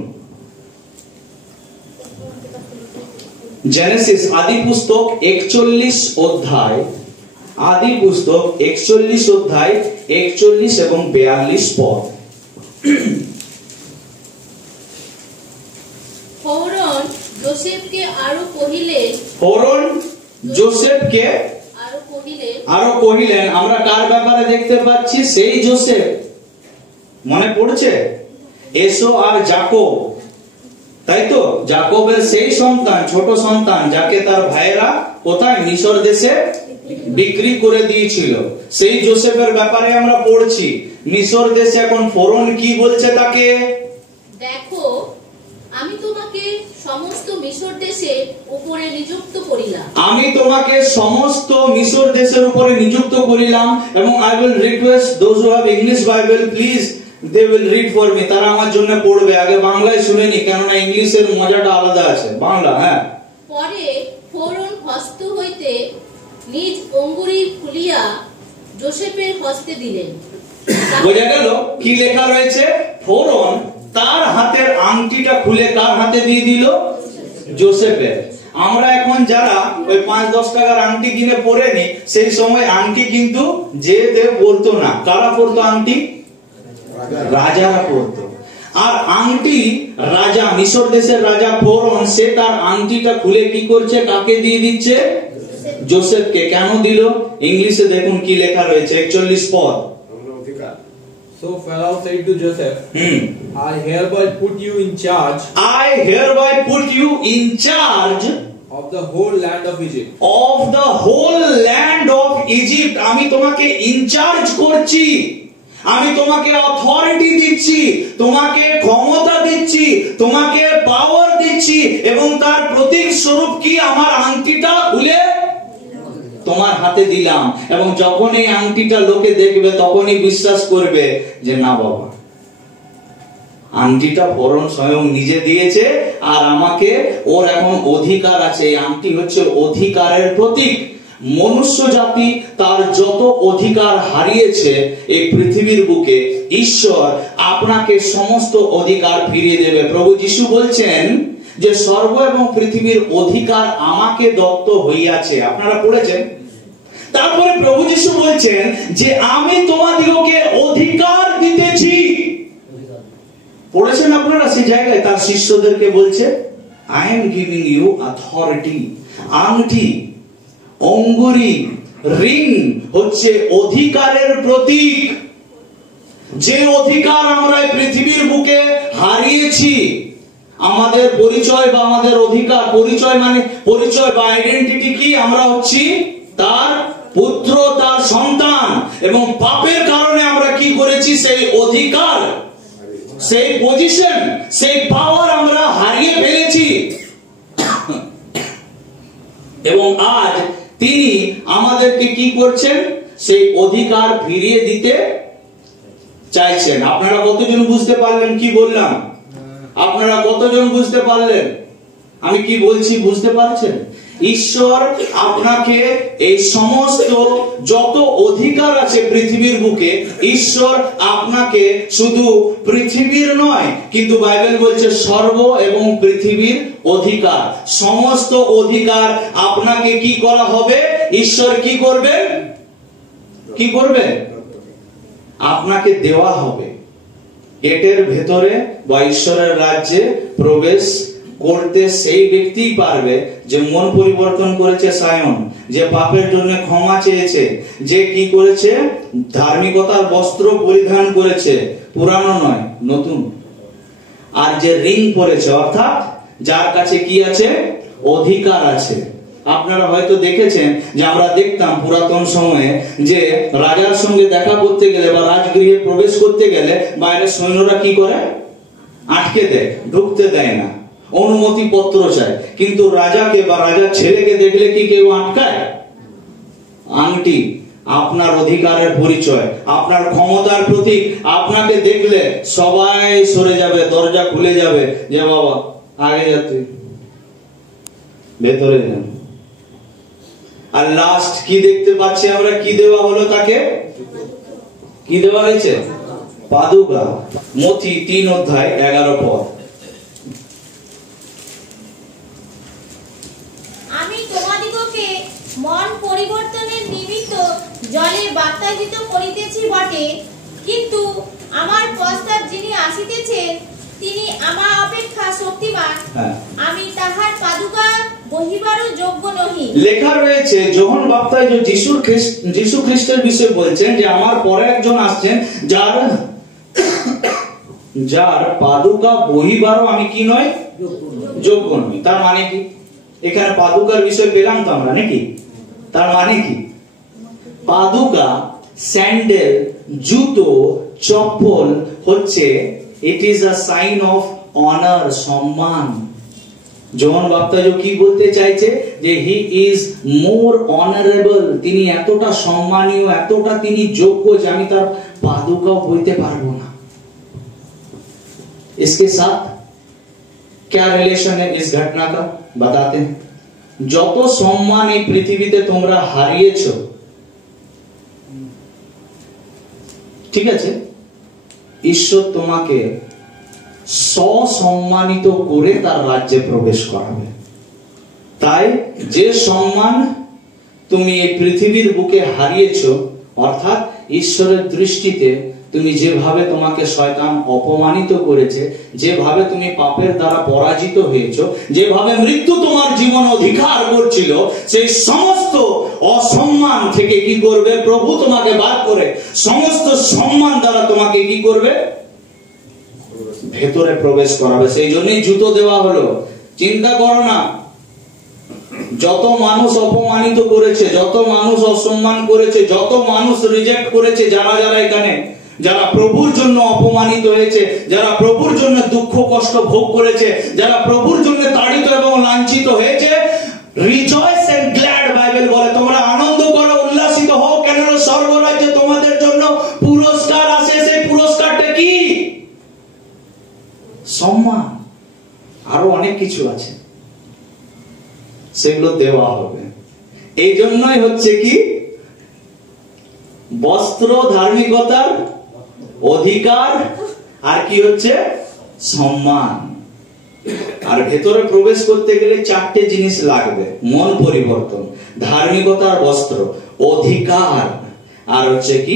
জেনেসিস আদি পুস্তক 41 অধ্যায়, আদি পুস্তক 41 অধ্যায় 41 এবং 42 পদ। ফরৌন যোসেফকে আরো কহিলেন, ফরৌন যোসেফকে আরো কহিলেন। আমরা কার ব্যাপারে দেখতে পাচ্ছি? সেই যোসেফ। মনে পড়ছে? এসো আর যাকব, তাই তো? যাকবের সেই সন্তান, ছোট সন্তান, যাকে তার ভাইয়েরা কোথায়? মিশর দেশে বিক্রি করে দিয়েছিল। সেই যোসেফের ব্যাপারে আমরা পড়ছি মিশর দেশে এখন ফরন কি বলছে তাকে? দেখো, আমি তোমাকে সমস্ত মিশর দেশের উপরে নিযুক্ত করিলাম। আমি তোমাকে সমস্ত মিশর দেশের উপরে নিযুক্ত করিলাম। এবং I will request those who have English Bible, please they will read for me. তারা আমার জন্য পড়বে। আগে বাংলায় শুনেনি, কেননা ইংলিশের মজাটা আলাদা আছে। বাংলা, হ্যাঁ। পরে ফরন হস্ত হইতে নিজ অঙ্গুরি খুলিয়া যোসেফের হস্তে দিলেন। বোঝা গেল কি লেখা রয়েছে? ফরন তার হাতের আংটিটা খুলে কার হাতে দিয়ে দিল? যোসেফের। আমরা এখন যারা ওই 5-10 টাকার আংটি কিনে পরে নি, সেই সময় আংটি কিন্তু যে দেব পরতো না। কারা পরতো আংটি? রাজারা পরতো। আর আংটি রাজা, মিশর দেশের রাজা ফরন, সে তার আংটিটা খুলে কি করছে? কাকে দিয়ে দিচ্ছে? যোসেফকে। কেন দিল? ইংলিশে দেখুন কি লেখা রয়েছে, 41 পদ। So Pharaoh said to Joseph, I hereby put you in charge I hereby put you in charge of the whole land of Egypt. of the whole land of Egypt. আমি তোমাকে ইনচার্জ করছি, আমি তোমাকে অথরিটি দিচ্ছি, তোমাকে ক্ষমতা দিচ্ছি, তোমাকে পাওয়ার দিচ্ছি। এবং তার প্রতীক স্বরূপ কি? আমার আংটিটা খুলে তোমার হাতে দিলাম। এবং যখন এই আংটিটা লোকে দেখবে, তখনই বিশ্বাস করবে যে না বাবা, আংটিটা ফরন স্বয়ং নিজে দিয়েছে, আর আমাকে ওর এখন অধিকার আছে। এই আংটি হচ্ছে অধিকারের প্রতীক। মনুষ্য জাতি তার যত অধিকার হারিয়েছে এই পৃথিবীর বুকে, ঈশ্বর আপনাকে সমস্ত অধিকার ফিরিয়ে দেবে। প্রভু যিশু বলছেন যে স্বর্গ এবং পৃথিবীর অধিকার আমাকে দত্ত হইয়াছে। আপনারা পড়েছেন? তারপরে প্রভু যিশু বলছেন যে আমি তোমাদিগকে অধিকার দিতেছি। পড়েছেন আপনারা? সেই জায়গায় তার শিষ্যদেরকে বলছে, I am giving you authority. আংটি, অঙ্গুরি, রিং হচ্ছে অধিকারের প্রতীক। যে অধিকার আমরা পৃথিবীর বুকে হারিয়েছি, আমাদের পরিচয় বা আমাদের অধিকার, পরিচয় মানে পরিচয় বা আইডেন্টিটি কি? আমরা হচ্ছি তার পুত্র, তার সন্তান। এবং পাপের কারণে আমরা কি করেছি? সেই অধিকার, সেই পজিশন, সেই পাওয়ার আমরা হারিয়ে ফেলেছি। এবং আজ তিনি আমাদেরকে কি করছেন? সেই অধিকার ফিরিয়ে দিতে চাইছেন। আপনারা কতজন বুঝতে পারলেন কি বললাম? আপনারা কতজন বুঝতে পারলেন আমি কি বলছি? বুঝতে পারছেন? ঈশ্বর আপনাকে এই সমস্ত যত অধিকার আছে পৃথিবীর বুকে, ঈশ্বর আপনাকে শুধু পৃথিবীর নয়, কিন্তু বাইবেল বলছে স্বর্গ এবং পৃথিবীর অধিকার, সমস্ত অধিকার আপনাকে কি করা হবে? ঈশ্বর কি করবেন? কি করবেন? আপনাকে দেওয়া হবে। গেটের ভেতরে বা ঈশ্বরের রাজ্যে প্রবেশ করতে সেই ব্যক্তিই পারবে যে মন পরিবর্তন করেছে সায়ন, যে পাপের জন্য ক্ষমা চেয়েছে, যে কি করেছে? ধার্মিকতার বস্ত্র পরিধান করেছে, পুরানো নয় নতুন। আর যে রিং পরেছে, অর্থাৎ যার কাছে কি আছে? অধিকার আছে। আপনারা হয়তো দেখেছেন যে আমরা দেখতাম পুরাতন সময়ে যে রাজার সঙ্গে দেখা করতে গেলে বা রাজগৃহে প্রবেশ করতে গেলে বাইরের সৈন্যরা কি করে? আটকে দেয়, ঢুকতে দেয় না, অনুমতি পত্র চায়। কিন্তু রাজাকে বা রাজার ছেলেকে দেখলে কি কেউ আটকায়? আংটি আপনার অধিকারের পরিচয়, আপনার ক্ষমতার প্রতীক। আপনাকে দেখলে সবাই সরে যাবে, দরজা খুলে যাবে, যে বাবা আগে যা, তুই ভেতরে যান। আর লাস্ট কি দেখতে পাচ্ছি আমরা? কি দেওয়া হলো তাকে? কি দেওয়া হয়েছে? পাদুকা। মথি 3:11 পদ। আমি তোমাদিগকে মন পরিবর্তনের নিমিত্ত জলে বাপ্তায়িত করিতেছি বটে, কিন্তু আমার পশ্চাৎ যিনি আসিতেছেন তিনি আমার অপেক্ষা শক্তিমান, আমি তাহার পাদুকা বহিবারও যোগ্য নহি। লেখা রয়েছে যোহন বাপ্তাইজ যিশু খ্রিস্টের বিষয়ে বলছেন যে আমার পরে একজন আসছেন যার পাদুকা বহিবারও আমি কি নয়? যোগ্য নই। তার মানে কি? এখানে পাদুকার বিষয় পেলাম তো আমরা নাকি? তার মানে কি? পাদুকা, স্যান্ডেল, জুতো, চপ্পল হচ্ছে it is a sign of honour, সম্মান। জন বাপ্তাজো কি বলতে চাইছে যে হি ইজ মোর অনারেবল, তিনি এতটা সম্মানীয়, এতটা তিনি যোগ্য যে আমি তার পাদুকাও বইতে পারবো না। इसके साथ क्या रिलेशन है इस घटना का बताते हैं। যত সম্মান এই পৃথিবীতে তোমরা হারিয়েছো, ঠিক আছে, ঈশ্বর তোমাকে সসম্মানিত করে তার রাজ্যে প্রবেশ করাবে। তাই যে সম্মান তুমি এই পৃথিবীর বুকে হারিয়েছো, অর্থাৎ ঈশ্বরের দৃষ্টিতে তুমি যেভাবে তোমাকে শয়তান অপমানিত করেছে, যেভাবে তুমি পাপের দ্বারা পরাজিত হয়েছো, যেভাবে মৃত্যু তোমার জীবন অধিকার করছিল, সেই সমস্ত অসম্মান থেকে কি করবে প্রভু তোমাকে বার করে সমস্ত সম্মান দ্বারা তোমাকে কি করবে ভেতরে প্রবেশ করাবে। সেই জন্যই জুতো দেওয়া হলো। চিন্তা করো না, যত মানুষ অপমানিত করেছে, যত মানুষ অসম্মান করেছে, যত মানুষ রিজেক্ট করেছে, যারা যারা এখানে যারা প্রভুর জন্য অপমানিত হয়েছে, যারা প্রভুর জন্য দুঃখ কষ্ট ভোগ করেছে, যারা প্রভুর জন্য তাড়িত এবং লাঞ্ছিত হয়েছে, রিজয়েস এন্ড গ্ল্যাড, বাইবেল বলে তোমরা আনন্দ করো, উল্লাসিত হও, কেন স্বর্গরাজ্যে তোমাদের জন্য পুরস্কার আছে। সেই পুরস্কারটা কি? সম্মান, আরো অনেক কিছু আছে, সেগুলো দেওয়া হবে। এই জন্যই হচ্ছে কি বস্ত্র ধার্মিকতার অধিকার, আর কি হচ্ছে সম্মান। আর ভেতরে প্রবেশ করতে গেলে চারটে জিনিস লাগবে, মন পরিবর্তন, ধার্মিকতার বস্ত্র, অধিকার, আর হচ্ছে কি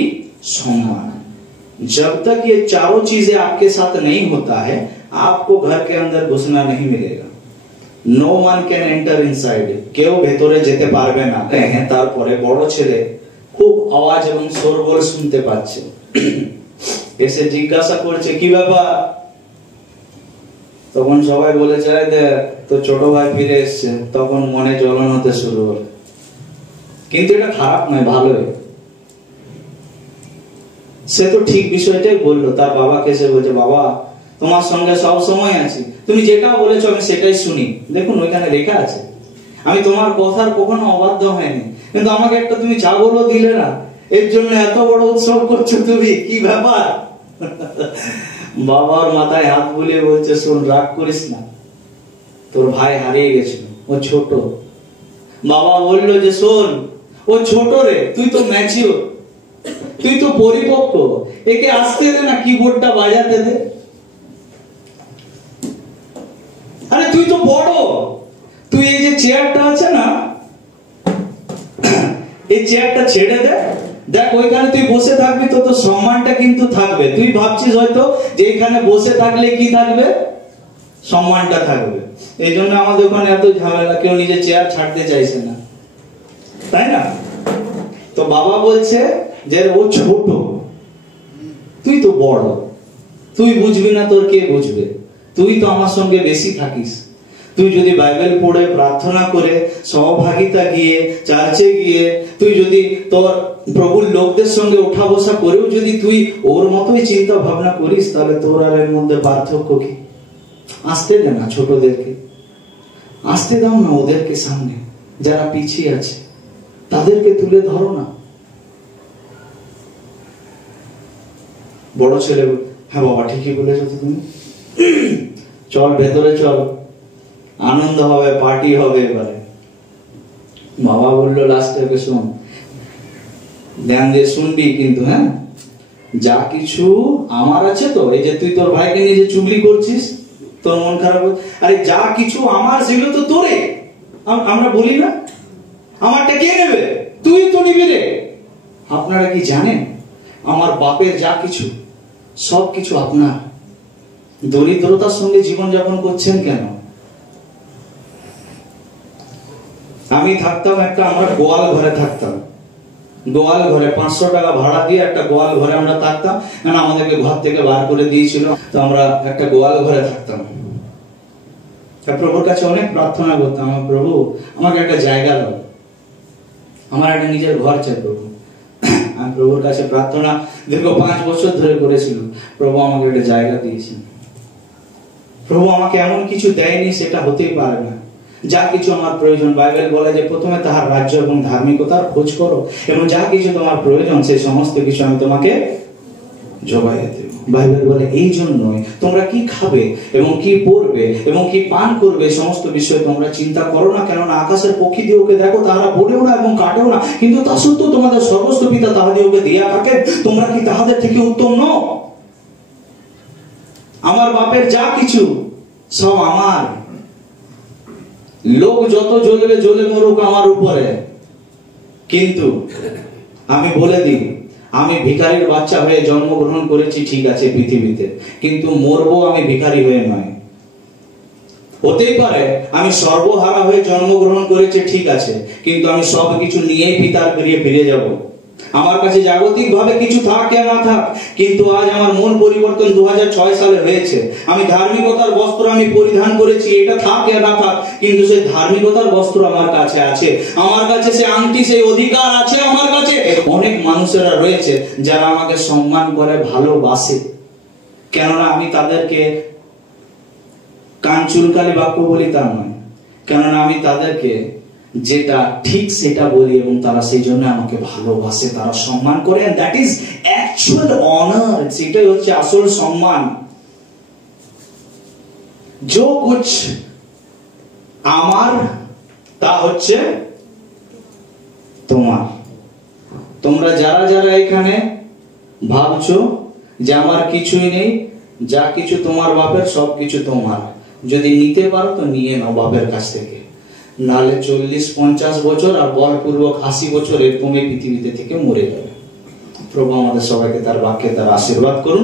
সম্মান। जब तक ये चारों चीजें आपके साथ नहीं होता है, आपको घर के अंदर घुसना नहीं मिलेगा। No one can enter inside, কেউ ভেতরে যেতে পারবে না। হ্যাঁ, তারপরে বড় ছেলে খুব আওয়াজ এবং শোরগোল শুনতে পাচ্ছে, এসে জিজ্ঞাসা করছে কি ব্যাপার। তখন সবাই বলেছে তো ছোট ভাই ফিরে এসছে। তখন মনে জ্বলন হতে শুরু হল। কিন্তু এটা খারাপ নয়, ভালোই। সে তো ঠিক বিষয়টাই বললো। তার বাবাকে এসে বলছে, বাবা তোমার সঙ্গে সব সময় আছি, তুমি যেটা বলেছো আমি সেটাই শুনি। দেখুন ওইখানে লেখা আছে, আমি তোমার কথার কখনো অবাধ্য হয়নি, কিন্তু আমাকে একটা তুমি ছাগলও দিলে না, এর জন্য এত বড় উৎসব করছো তুমি, কি ব্যাপার? বাবার মাথায় হাত বুলিয়ে বলছে, শোন, রাগ করিস না, তোর ভাই হারিয়ে গেছিল, ও ছোট। বাবা বললো যে শোন, ও ছোট রে, তুই তো ম্যাচিওর, তুই তো পরিপক্ক, একে আসতে দে না, কিবোর্ডটা বাজাতে দে। আরে তুই তো বড়, তুই এই যে চেয়ারটা আছে না, এই চেয়ারটা ছেড়ে দে, দেখ ওইখানে তুই বসে থাকবি তো তোর সম্মানটা কিন্তু থাকবে। তুই ভাবছিস হয়তো যে এখানে বসে থাকলে কি থাকবে, সম্মানটা থাকবে। এই জন্য আমাদের ওখানে এত ঝামেলা, কেউ নিজের চেয়ার ছাড়তে চাইছে না, তাই না? তো বাবা বলছে যে ও ছোট, তুই তো বড়, তুই বুঝবি না, তোর কে বুঝবে? তুই তো আমার সঙ্গে বেশি থাকিস। তুই যদি বাইবেল পড়ে, প্রার্থনা করে, সহভাগিতা গিয়ে, চার্চে গিয়ে, তুই যদি তোর প্রভুর লোকদের সঙ্গে উঠা বসা করেও যদি তুই ওর মতোই চিন্তা ভাবনা করিস, তাহলে তোর আর এর মধ্যে পার্থক্য কি? আসতে দে না ছোটদেরকে, আসতে দাও না ওদেরকে সামনে, যারা পিছিয়ে আছে তাদেরকে তুলে ধরো না। বড় ছেলে, হ্যাঁ বাবা ঠিকই বলেছো তো তুমি, চল ভেতরে চল, আনন্দ হবে, পার্টি হবে এবারে। বাবা বললো লাস্টে, ওকে শোন, ধ্যান দিয়ে শুনবি কিন্তু, হ্যাঁ, যা কিছু আমার আছে তো, এই যে তুই তোর ভাইকে নিয়ে যে চুগলি করছিস, তোর মন খারাপ, আরে যা কিছু আমার সেগুলো তো তোরে। আমরা বলি না আমারটা কে নেবে? তুই তো নিবি রে। আপনারা কি জানেন আমার বাপের যা কিছু সব কিছু আপনার। দরিদ্রতার সঙ্গে জীবনযাপন করছেন কেন? আমি থাকতাম একটা, আমরা গোয়াল ঘরে থাকতাম, গোয়াল ঘরে 500 টাকা ভাড়া দিয়ে একটা গোয়াল ঘরে আমরা থাকতাম, কারণ আমাদেরকে ঘর থেকে বার করে দিয়েছিল। তো আমরা একটা গোয়াল ঘরে থাকতাম। প্রভুর কাছে অনেক প্রার্থনা করতাম, প্রভু আমাকে একটা জায়গা দাও, আমার একটা নিজের ঘর চাই প্রভু। আমি প্রভুর কাছে প্রার্থনা দীর্ঘ 5 বছর ধরে করেছিলাম, প্রভু আমাকে একটা জায়গা দিয়েছেন। প্রভু আমাকে এমন কিছু দেয়নি সেটা হতেই পারে না। যা কিছু আমার প্রয়োজন, বাইবেল বলে যে প্রথমে তাহার রাজ্য এবং ধার্মিকতার খোঁজ করো, এবং যা কিছু তোমার প্রয়োজন সেই সমস্ত কিছু আমি তোমাকে জোগাইয়ে দেব। বাইবেল বলে এই জন্যই তোমরা কি খাবে এবং কি পরবে এবং কি পান করবে সমস্ত বিষয়ে তোমরা চিন্তা করো না, কেননা আকাশের পক্ষী দিওকে দেখো, তাহারা বলেও না এবং কাটেও না, কিন্তু তা সত্ত্বেও তোমাদের সর্বস্ব পিতা তাহাদিওকে দিয়া থাকে। তোমরা কি তাহাদের থেকে উত্তম নও? আমার বাপের যা কিছু সব আমার। লোক যত জ্বলবে জ্বলে মরুক আমার উপরে, কিন্তু আমি বলে দিই, আমি ভিখারির বাচ্চা হয়ে জন্মগ্রহণ করেছি ঠিক আছে পৃথিবীতে, কিন্তু মরবো আমি ভিখারি হয়ে নয়। হতেই পারে আমি সর্বহারা হয়ে জন্মগ্রহণ করেছি ঠিক আছে, কিন্তু আমি সবকিছু নিয়েই পিতার ফিরে ফিরে যাব। আমার কাছে জাগতিক ভাবে কিছু থাক या না থাক, কিন্তু আজ আমার মন পরিবর্তন 2006 সালে হয়েছে। আমি ধার্মিকতার বস্ত্র আমি পরিধান করেছি, এটা থাক या না থাক, কিন্তু সেই ধার্মিকতার বস্ত্র আমার কাছে আছে, আমার কাছে সেই আংটি, সেই অধিকার আছে আমার কাছে। অনেক মানুষেরা রয়েছে যারা আমাকে সম্মান করে, ভালোবাসে, কেননা আমি তাদেরকে কান চুলকালি বাক্য বলি তা নয়, কেননা আমি তাদেরকে যেটা ঠিক সেটা বলি এবং তারা সেই জন্য আমাকে ভালোবাসে, তারা সম্মান করে। and that is actual honor, সেটাই হচ্ছে আসল সম্মান। जो कुछ আমার তা হচ্ছে তোমার। তোমরা যারা যারা এখানে ভাবছো যে আমার কিছুই নেই, যা কিছু তোমার বাপের সবকিছু তোমার, যদি নিতে পারো তো নিয়ে নাও বাপের কাছ থেকে, নাহলে 40-50 বছর আর বলপূর্বক 80 বছর এরকম এই পৃথিবীতে থেকে মরে যাবে। প্রভু আমাদের সবাইকে তার বাক্যে তার আশীর্বাদ করুন।